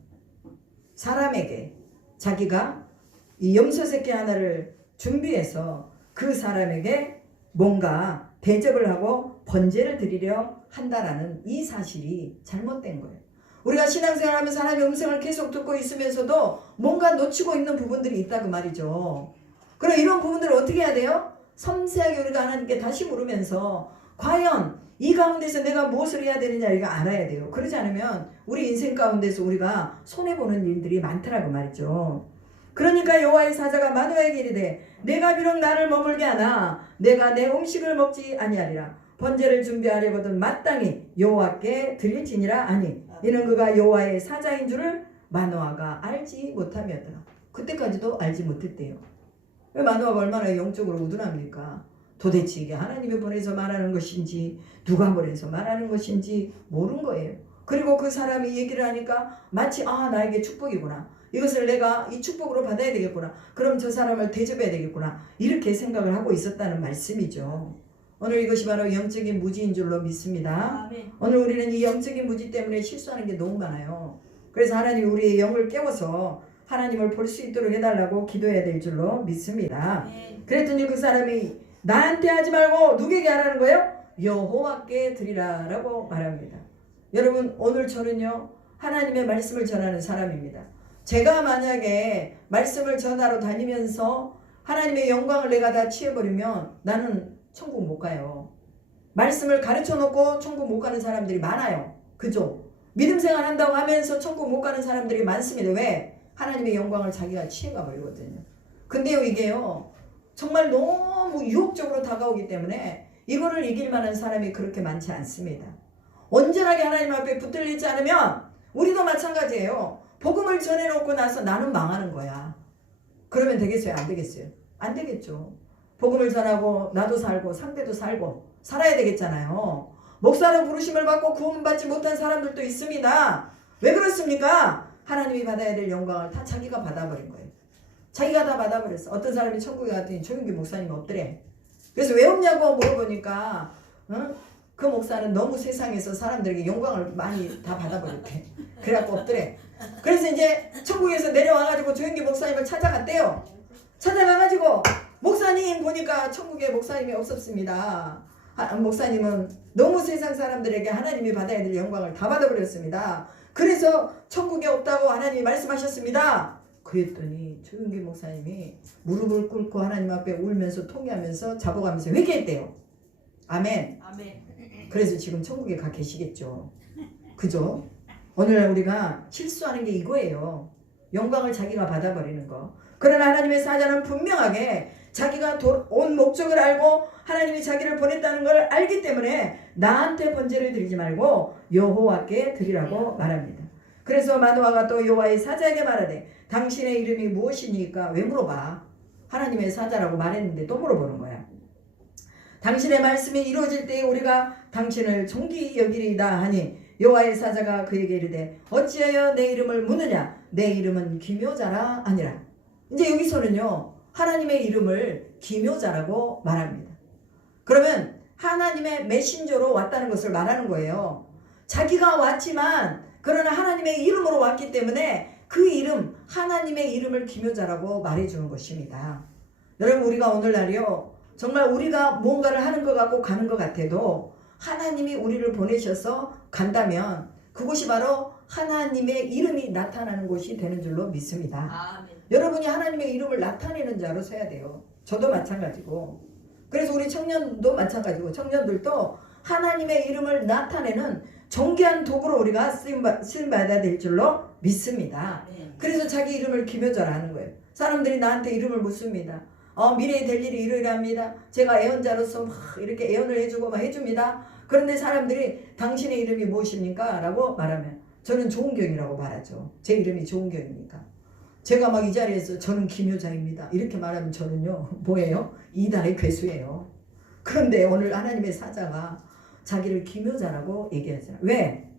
사람에게 자기가 이 염소 새끼 하나를 준비해서 그 사람에게 뭔가 대접을 하고 번제를 드리려 한다라는 이 사실이 잘못된 거예요. 우리가 신앙생활하면서 하나님의 음성을 계속 듣고 있으면서도 뭔가 놓치고 있는 부분들이 있다고 말이죠. 그럼 이런 부분들을 어떻게 해야 돼요? 섬세하게 우리가 하나님께 다시 물으면서 과연 이 가운데서 내가 무엇을 해야 되느냐 이거 알아야 돼요. 그러지 않으면 우리 인생 가운데서 우리가 손해보는 일들이 많더라고 말이죠. 그러니까 여호와의 사자가 마노아에게 이르되 내가 비록 나를 머물게 하나 내가 내 음식을 먹지 아니하리라. 번제를 준비하려거든 마땅히 여호와께 드릴지니라 하니 이는 그가 여호와의 사자인 줄을 마노아가 알지 못하였더라. 그때까지도 알지 못했대요. 왜 마노아가 얼마나 영적으로 우둔합니까? 도대체 이게 하나님이 보내서 말하는 것인지 누가 보내서 말하는 것인지 모른 거예요. 그리고 그 사람이 얘기를 하니까 마치 나에게 축복이구나. 이것을 내가 이 축복으로 받아야 되겠구나. 그럼 저 사람을 대접해야 되겠구나. 이렇게 생각을 하고 있었다는 말씀이죠. 오늘 이것이 바로 영적인 무지인 줄로 믿습니다. 아멘. 오늘 우리는 이 영적인 무지 때문에 실수하는 게 너무 많아요. 그래서 하나님이 우리의 영을 깨워서 하나님을 볼 수 있도록 해달라고 기도해야 될 줄로 믿습니다. 아멘. 그랬더니 그 사람이 나한테 하지 말고 누구에게 하라는 거예요? 여호와께 드리라라고 말합니다. 여러분 오늘 저는요 하나님의 말씀을 전하는 사람입니다. 제가 만약에 말씀을 전하러 다니면서 하나님의 영광을 내가 다 취해버리면 나는 천국 못 가요. 말씀을 가르쳐 놓고 천국 못 가는 사람들이 많아요. 그죠? 믿음 생활 한다고 하면서 천국 못 가는 사람들이 많습니다. 왜? 하나님의 영광을 자기가 취해가 버리거든요. 근데요 이게요 정말 너무 유혹적으로 다가오기 때문에 이거를 이길 만한 사람이 그렇게 많지 않습니다. 온전하게 하나님 앞에 붙들리지 않으면 우리도 마찬가지예요. 복음을 전해놓고 나서 나는 망하는 거야. 그러면 되겠어요? 안 되겠어요? 안 되겠죠. 복음을 전하고 나도 살고 상대도 살고 살아야 되겠잖아요. 목사로 부르심을 받고 구원받지 못한 사람들도 있습니다. 왜 그렇습니까? 하나님이 받아야 될 영광을 다 자기가 받아버린 거예요. 자기가 다 받아버렸어. 어떤 사람이 천국에 갔더니 조용기 목사님이 없더래. 그래서 왜 없냐고 물어보니까 그 목사는 너무 세상에서 사람들에게 영광을 많이 다 받아버렸대. 그래갖고 없더래. 그래서 이제 천국에서 내려와가지고 조용기 목사님을 찾아갔대요. 찾아가가지고 목사님 보니까 천국에 목사님이 없었습니다. 목사님은 너무 세상 사람들에게 하나님이 받아야 될 영광을 다 받아버렸습니다. 그래서 천국에 없다고 하나님이 말씀하셨습니다. 그랬더니 조용기 목사님이 무릎을 꿇고 하나님 앞에 울면서 통회하면서 잡아가면서 회개했대요. 아멘. 아멘. 그래서 지금 천국에 가 계시겠죠. 그죠? 오늘날 우리가 실수하는 게 이거예요. 영광을 자기가 받아버리는 거. 그러나 하나님의 사자는 분명하게 자기가 온 목적을 알고 하나님이 자기를 보냈다는 걸 알기 때문에 나한테 번제를 드리지 말고 여호와께 드리라고 말합니다. 그래서 마노아가 또 여호와의 사자에게 말하되 당신의 이름이 무엇이니까? 왜 물어봐? 하나님의 사자라고 말했는데 또 물어보는 거야. 당신의 말씀이 이루어질 때에 우리가 당신을 존귀 여기리이다 하니 여호와의 사자가 그에게 이르되 어찌하여 내 이름을 묻느냐? 내 이름은 기묘자라 아니라. 이제 여기서는요 하나님의 이름을 기묘자라고 말합니다. 그러면 하나님의 메신저로 왔다는 것을 말하는 거예요. 자기가 왔지만 그러나 하나님의 이름으로 왔기 때문에 그 이름, 하나님의 이름을 기묘자라고 말해주는 것입니다. 여러분, 우리가 오늘날이요, 정말 우리가 뭔가를 하는 것 같고 가는 것 같아도 하나님이 우리를 보내셔서 간다면 그곳이 바로 하나님의 이름이 나타나는 곳이 되는 줄로 믿습니다. 아멘. 여러분이 하나님의 이름을 나타내는 자로 서야 돼요. 저도 마찬가지고. 그래서 우리 청년도 마찬가지고, 청년들도 하나님의 이름을 나타내는 존귀한 도구로 우리가 쓰임받아야 될 줄로 믿습니다. 아멘. 그래서 자기 이름을 기묘자라 하는 거예요. 사람들이 나한테 이름을 묻습니다. 미래에 될 일이 이러이러합니다. 제가 애언자로서 막 이렇게 애언을 해주고 막 해줍니다. 그런데 사람들이 당신의 이름이 무엇입니까? 라고 말하면 저는 조은경이라고 말하죠. 제 이름이 조은경이니까. 제가 막 이 자리에서 저는 기묘자입니다. 이렇게 말하면 저는요, 뭐예요? 이단의 괴수예요. 그런데 오늘 하나님의 사자가 자기를 기묘자라고 얘기하잖아요. 왜?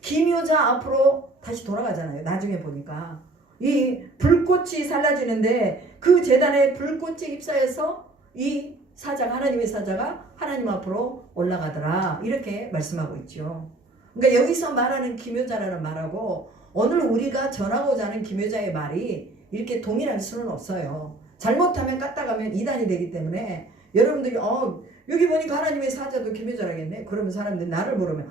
기묘자 앞으로 다시 돌아가잖아요. 나중에 보니까 이 불꽃이 살라지는데 그 제단에 불꽃이 ip사해서 이 사자가, 하나님의 사자가 하나님 앞으로 올라가더라, 이렇게 말씀하고 있죠. 그러니까 여기서 말하는 기묘자라는 말하고 오늘 우리가 전하고자 하는 기묘자의 말이 이렇게 동일할 수는 없어요. 잘못하면 까딱하면 이단이 되기 때문에 여러분들이 여기 보니까 하나님의 사자도 기묘자라겠네. 그러면 사람들이 나를 부르면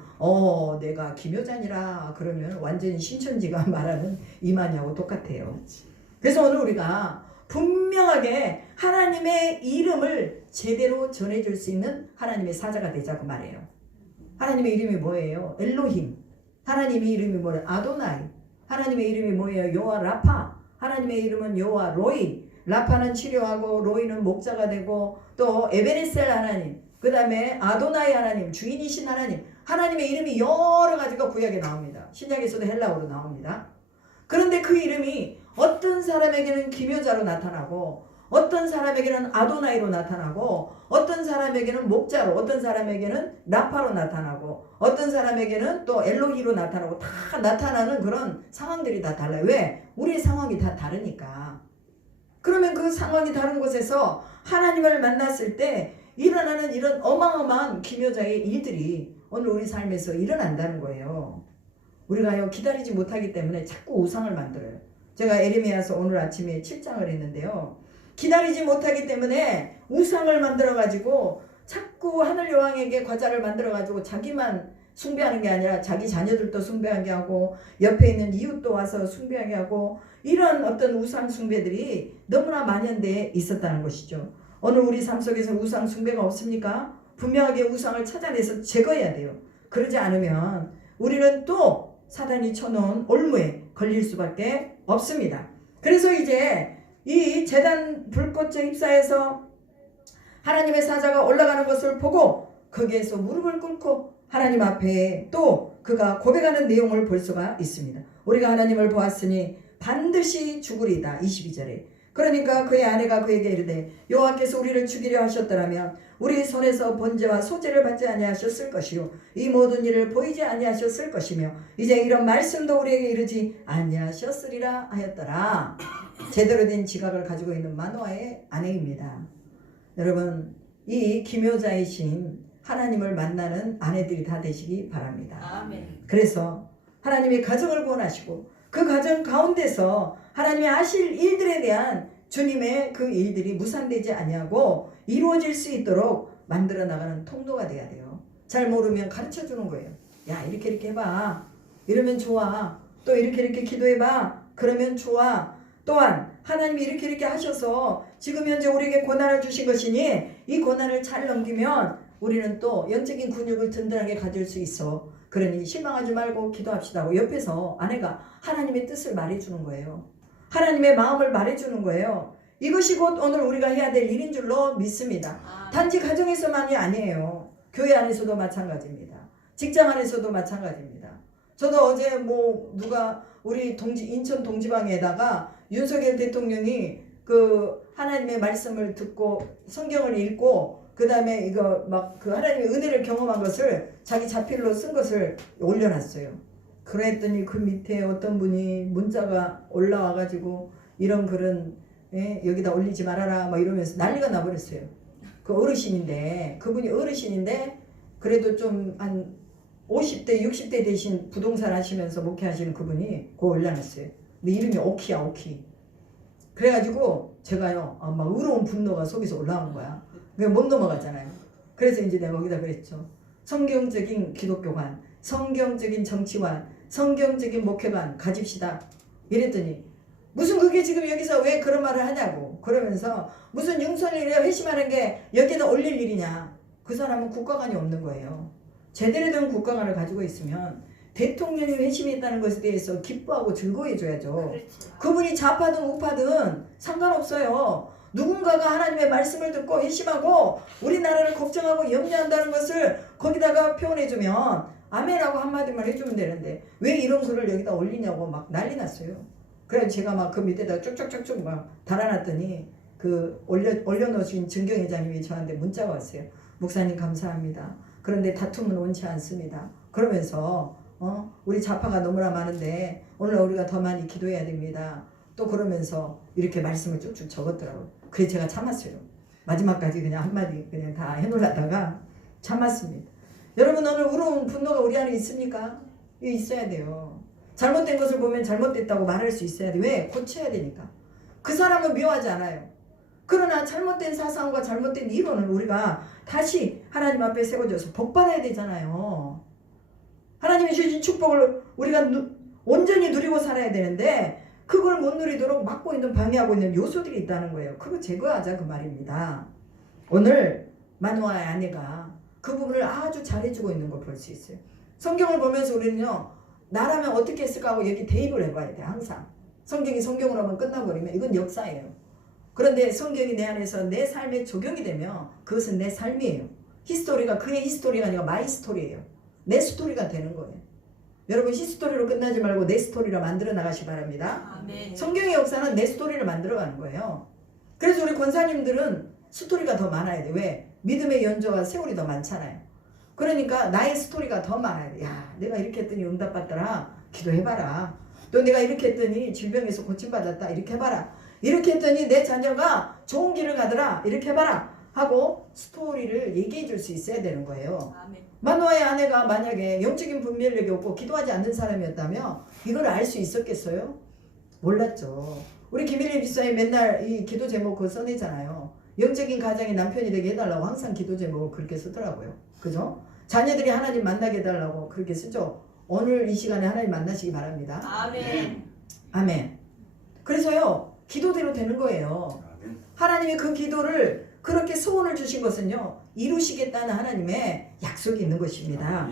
내가 기묘자니라 그러면 완전히 신천지가 말하는 이만희하고 똑같아요. 그래서 오늘 우리가 분명하게 하나님의 이름을 제대로 전해줄 수 있는 하나님의 사자가 되자고 말해요. 하나님의 이름이 뭐예요? 엘로힘. 하나님의 이름이 뭐예요? 아도나이. 하나님의 이름이 뭐예요? 여호와 라파. 하나님의 이름은 여호와 로이. 라파는 치료하고 로이는 목자가 되고 또 에베네셀 하나님, 그 다음에 아도나이 하나님, 주인이신 하나님. 하나님의 이름이 여러 가지가 구약에 나옵니다. 신약에서도 헬라어로 나옵니다. 그런데 그 이름이 어떤 사람에게는 기묘자로 나타나고 어떤 사람에게는 아도나이로 나타나고 어떤 사람에게는 목자로, 어떤 사람에게는 라파로 나타나고 어떤 사람에게는 또 엘로히로 나타나고 다 나타나는 그런 상황들이 다 달라요. 왜? 우리의 상황이 다 다르니까. 그러면 그 상황이 다른 곳에서 하나님을 만났을 때 일어나는 이런 어마어마한 기묘자의 일들이 오늘 우리 삶에서 일어난다는 거예요. 우리가요, 기다리지 못하기 때문에 자꾸 우상을 만들어요. 제가 에레미야서 오늘 아침에 7장을 했는데요, 기다리지 못하기 때문에 우상을 만들어 가지고 자꾸 하늘 여왕에게 과자를 만들어 가지고 자기만 숭배하는 게 아니라 자기 자녀들도 숭배하게 하고 옆에 있는 이웃도 와서 숭배하게 하고, 이런 어떤 우상 숭배들이 너무나 만연되어 있었다는 것이죠. 오늘 우리 삶 속에서 우상 숭배가 없습니까? 분명하게 우상을 찾아내서 제거해야 돼요. 그러지 않으면 우리는 또 사단이 쳐놓은 올무에 걸릴 수밖에 없습니다. 그래서 이제 이 제단 불꽃에 ip사해서 하나님의 사자가 올라가는 것을 보고 거기에서 무릎을 꿇고 하나님 앞에 또 그가 고백하는 내용을 볼 수가 있습니다. 우리가 하나님을 보았으니 반드시 죽으리다. 22절에. 그러니까 그의 아내가 그에게 이르되 여호와께서 우리를 죽이려 하셨더라면 우리 손에서 번제와 소제를 받지 아니하셨을 것이요 이 모든 일을 보이지 아니하셨을 것이며 이제 이런 말씀도 우리에게 이르지 아니하셨으리라 하였더라. 제대로 된 지각을 가지고 있는 마노아의 아내입니다. 여러분, 이 기묘자이신 하나님을 만나는 아내들이 다 되시기 바랍니다. 아멘. 그래서 하나님의 가정을 구원하시고 그 가정 가운데서 하나님이 하실 일들에 대한 주님의 그 일들이 무산되지 아니하고 이루어질 수 있도록 만들어 나가는 통로가 돼야 돼요. 잘 모르면 가르쳐 주는 거예요. 야, 이렇게 이렇게 해봐. 이러면 좋아. 또 이렇게 이렇게 기도해봐. 그러면 좋아. 또한 하나님이 이렇게 이렇게 하셔서 지금 현재 우리에게 고난을 주신 것이니 이 고난을 잘 넘기면 우리는 또 영적인 근육을 든든하게 가질 수 있어. 그러니 실망하지 말고 기도합시다. 옆에서 아내가 하나님의 뜻을 말해주는 거예요. 하나님의 마음을 말해주는 거예요. 이것이 곧 오늘 우리가 해야 될 일인 줄로 믿습니다. 단지 가정에서만이 아니에요. 교회 안에서도 마찬가지입니다. 직장 안에서도 마찬가지입니다. 저도 어제 누가 우리 인천 동지방에다가 윤석열 대통령이 그 하나님의 말씀을 듣고 성경을 읽고 그 다음에 이거 막 그 하나님의 은혜를 경험한 것을 자기 자필로 쓴 것을 올려놨어요. 그랬더니 그 밑에 어떤 분이 문자가 올라와가지고 이런 글은 여기다 올리지 말아라 막 이러면서 난리가 나버렸어요. 그 어르신인데, 그분이 어르신인데 그래도 좀 한 50대 60대 되신 부동산 하시면서 목회하시는 그분이 그거 올려놨어요. 근데 이름이 오키야 오키. 그래가지고 제가요 막 의로운 분노가 속에서 올라온 거야. 그게 못 넘어갔잖아요. 그래서 이제 내가 거기다 그랬죠. 성경적인 기독교관, 성경적인 정치관, 성경적인 목회관 가집시다. 이랬더니 무슨 그게 지금 여기서 왜 그런 말을 하냐고. 그러면서 무슨 융손이래 회심하는 게 여기다 올릴 일이냐. 그 사람은 국가관이 없는 거예요. 제대로 된 국가관을 가지고 있으면 대통령이 회심했다는 것에 대해서 기뻐하고 즐거워해줘야죠. 그분이 좌파든 우파든 상관없어요. 누군가가 하나님의 말씀을 듣고 회심하고 우리나라를 걱정하고 염려한다는 것을 거기다가 표현해주면 아멘하고 한마디만 해주면 되는데 왜 이런 글을 여기다 올리냐고 막 난리 났어요. 그래서 제가 막 그 밑에다 쭉쭉쭉쭉 막 달아놨더니 그 올려놓으신 증경회장님이 저한테 문자가 왔어요. 목사님 감사합니다. 그런데 다툼은 원치 않습니다. 그러면서 우리 좌파가 너무나 많은데 오늘 우리가 더 많이 기도해야 됩니다. 또 그러면서 이렇게 말씀을 쭉쭉 적었더라고요. 그래서 제가 참았어요. 마지막까지 그냥 한마디 그냥 다 해놓으려다가 참았습니다. 여러분 오늘 의로운 분노가 우리 안에 있습니까? 이거 있어야 돼요. 잘못된 것을 보면 잘못됐다고 말할 수 있어야 돼. 왜? 고쳐야 되니까. 그 사람은 미워하지 않아요. 그러나 잘못된 사상과 잘못된 이론을 우리가 다시 하나님 앞에 세워줘서 복받아야 되잖아요. 하나님이 주신 축복을 우리가 온전히 누리고 살아야 되는데 그걸 못 누리도록 막고 있는 방해하고 있는 요소들이 있다는 거예요. 그거 제거하자 그 말입니다. 오늘 마누아의 아내가 그 부분을 아주 잘해주고 있는 걸 볼 수 있어요. 성경을 보면서 우리는요. 나라면 어떻게 했을까 하고 여기 대입을 해봐야 돼. 항상. 성경이 성경으로 하면 끝나버리면 이건 역사예요. 그런데 성경이 내 안에서 내 삶에 적용이 되면 그것은 내 삶이에요. 히스토리가 그의 히스토리가 아니라 마이 스토리예요. 내 스토리가 되는 거예요. 여러분 히스토리로 끝나지 말고 내 스토리로 만들어 나가시 바랍니다. 아멘. 성경의 역사는 내 스토리를 만들어가는 거예요. 그래서 우리 권사님들은 스토리가 더 많아야 돼. 왜? 믿음의 연조와 세월이 더 많잖아요. 그러니까 나의 스토리가 더 많아야 돼. 야, 내가 이렇게 했더니 응답받더라. 기도해봐라. 또 내가 이렇게 했더니 질병에서 고침받았다. 이렇게 해봐라. 이렇게 했더니 내 자녀가 좋은 길을 가더라. 이렇게 해봐라. 하고 스토리를 얘기해 줄 수 있어야 되는 거예요. 아멘. 마누아의 아내가 만약에 영적인 분별력이 없고 기도하지 않는 사람이었다면 이걸 알 수 있었겠어요? 몰랐죠. 우리 김일림 집사님 맨날 이 기도 제목 그거 써내잖아요. 영적인 가정이 남편이 되게 해달라고 항상 기도 제목을 그렇게 쓰더라고요. 그죠? 자녀들이 하나님 만나게 해달라고 그렇게 쓰죠. 오늘 이 시간에 하나님 만나시기 바랍니다. 아멘. 아멘. 그래서요. 기도대로 되는 거예요. 하나님이 그 기도를 그렇게 소원을 주신 것은요. 이루시겠다는 하나님의 약속이 있는 것입니다.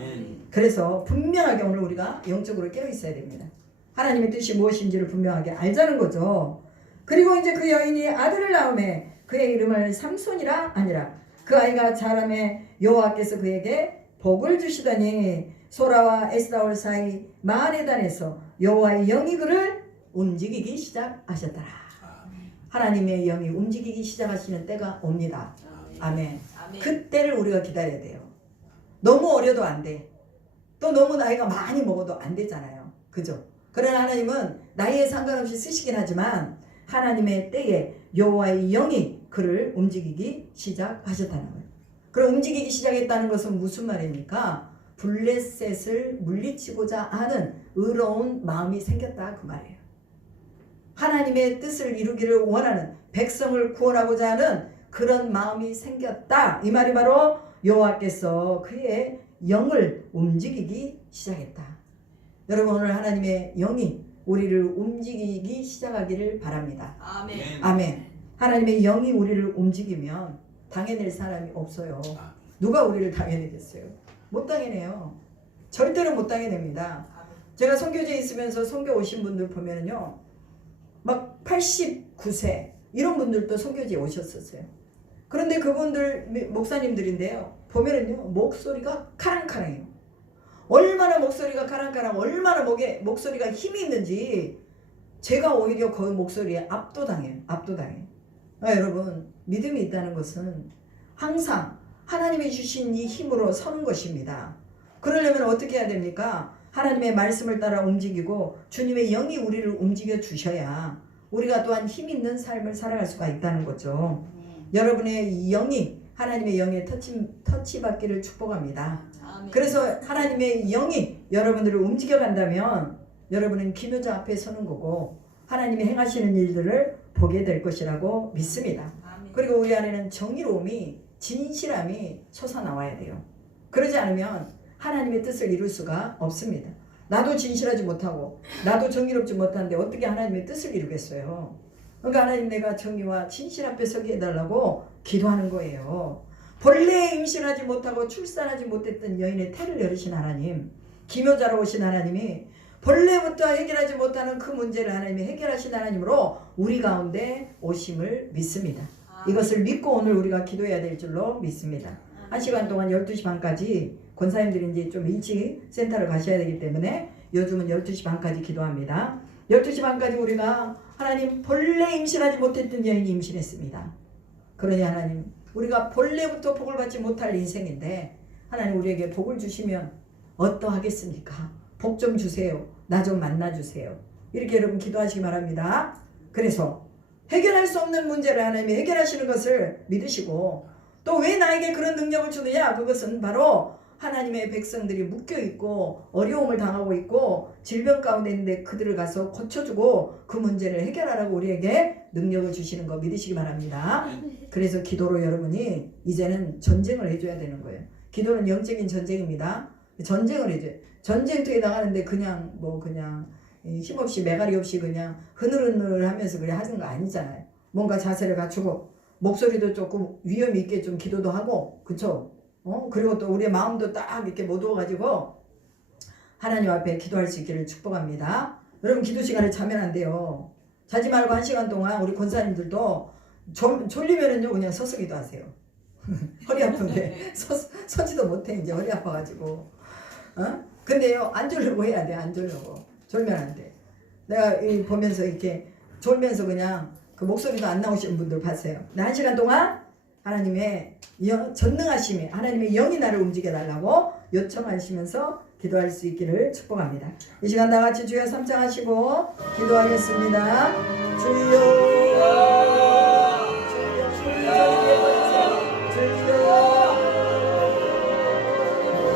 그래서 분명하게 오늘 우리가 영적으로 깨어 있어야 됩니다. 하나님의 뜻이 무엇인지를 분명하게 알자는 거죠. 그리고 이제 그 여인이 아들을 낳음에 그의 이름을 삼손이라 아니라 그 아이가 자라매 여호와께서 그에게 복을 주시더니 소라와 에스다올 사이 마하네단에서 여호와의 영이 그를 움직이기 시작하셨더라. 하나님의 영이 움직이기 시작하시는 때가 옵니다. 아멘. 그때를 우리가 기다려야 돼요. 너무 어려도 안 돼. 또 너무 나이가 많이 먹어도 안 되잖아요. 그죠? 그러나 하나님은 나이에 상관없이 쓰시긴 하지만 하나님의 때에 여호와의 영이 그를 움직이기 시작하셨다는 거예요. 그럼 움직이기 시작했다는 것은 무슨 말입니까? 블레셋을 물리치고자 하는 의로운 마음이 생겼다 그 말이에요. 하나님의 뜻을 이루기를 원하는 백성을 구원하고자 하는 그런 마음이 생겼다. 이 말이 바로 여호와께서 그의 영을 움직이기 시작했다. 여러분 오늘 하나님의 영이 우리를 움직이기 시작하기를 바랍니다. 아멘. 아멘. 하나님의 영이 우리를 움직이면 당해낼 사람이 없어요. 누가 우리를 당해내겠어요? 못 당해내요. 절대로 못 당해냅니다. 제가 선교지에 있으면서 선교 오신 분들 보면은요. 막 89세 이런 분들도 선교지에 오셨었어요. 그런데 그분들 목사님들인데요. 보면은요. 목소리가 카랑카랑해요. 얼마나 목소리가 카랑카랑 얼마나 목소리가 힘이 있는지 제가 오히려 그 목소리에 압도당해요. 압도당해요. 여러분 믿음이 있다는 것은 항상 하나님이 주신 이 힘으로 서는 것입니다. 그러려면 어떻게 해야 됩니까? 하나님의 말씀을 따라 움직이고 주님의 영이 우리를 움직여 주셔야 우리가 또한 힘 있는 삶을 살아갈 수가 있다는 거죠. 여러분의 영이 하나님의 영의 터치 받기를 축복합니다. 아멘. 그래서 하나님의 영이 여러분들을 움직여 간다면 여러분은 기묘자 앞에 서는 거고 하나님이 행하시는 일들을 보게 될 것이라고 믿습니다. 아멘. 그리고 우리 안에는 정의로움이 진실함이 솟아나와야 돼요. 그러지 않으면 하나님의 뜻을 이룰 수가 없습니다. 나도 진실하지 못하고 나도 정의롭지 못한데 어떻게 하나님의 뜻을 이루겠어요. 그러니까 하나님 내가 정의와 진실 앞에 서게 해달라고 기도하는 거예요. 본래 임신하지 못하고 출산하지 못했던 여인의 태를 열으신 하나님, 기묘자로 오신 하나님이 본래부터 해결하지 못하는 그 문제를 하나님이 해결하신 하나님으로 우리 가운데 오심을 믿습니다. 이것을 믿고 오늘 우리가 기도해야 될 줄로 믿습니다. 1시간 동안 12시 반까지 권사님들이 이제 좀 일찍 센터를 가셔야 되기 때문에 요즘은 12시 반까지 기도합니다. 12시 반까지 우리가 하나님 본래 임신하지 못했던 여인이 임신했습니다. 그러니 하나님 우리가 본래부터 복을 받지 못할 인생인데 하나님 우리에게 복을 주시면 어떠하겠습니까? 복 좀 주세요. 나 좀 만나주세요. 이렇게 여러분 기도하시기 바랍니다. 그래서 해결할 수 없는 문제를 하나님이 해결하시는 것을 믿으시고 또 왜 나에게 그런 능력을 주느냐? 그것은 바로 하나님의 백성들이 묶여있고 어려움을 당하고 있고 질병 가운데 있는데 그들을 가서 고쳐주고 그 문제를 해결하라고 우리에게 능력을 주시는 거 믿으시기 바랍니다. 그래서 기도로 여러분이 이제는 전쟁을 해줘야 되는 거예요. 기도는 영적인 전쟁입니다. 전쟁을 해줘요. 전쟁터에 나가는데 그냥 힘없이 매가리 없이 그냥 흐느흐느 하면서 그래 하는 거 아니잖아요. 뭔가 자세를 갖추고 목소리도 조금 위험 있게 좀 기도도 하고 그쵸? 그리고 또 우리의 마음도 딱 이렇게 모두어가지고 하나님 앞에 기도할 수 있기를 축복합니다. 여러분 기도 시간에 자면 안 돼요. 자지 말고 1시간 동안 우리 권사님들도 졸리면은요 그냥 서서 기도하세요. 허리 아픈데 서지도 못해 이제 허리 아파가지고. 근데요 안 졸려고 해야 돼. 안 졸려고. 졸면 안 돼. 내가 보면서 이렇게 졸면서 그냥 그 목소리도 안 나오시는 분들 봤어요. 근데 1시간 동안 하나님의 전능하심에 하나님의 영이 나를 움직여 달라고 요청하시면서 기도할 수 있기를 축복합니다. 이 시간 다 같이 주여 삼창하시고 기도하겠습니다. 주여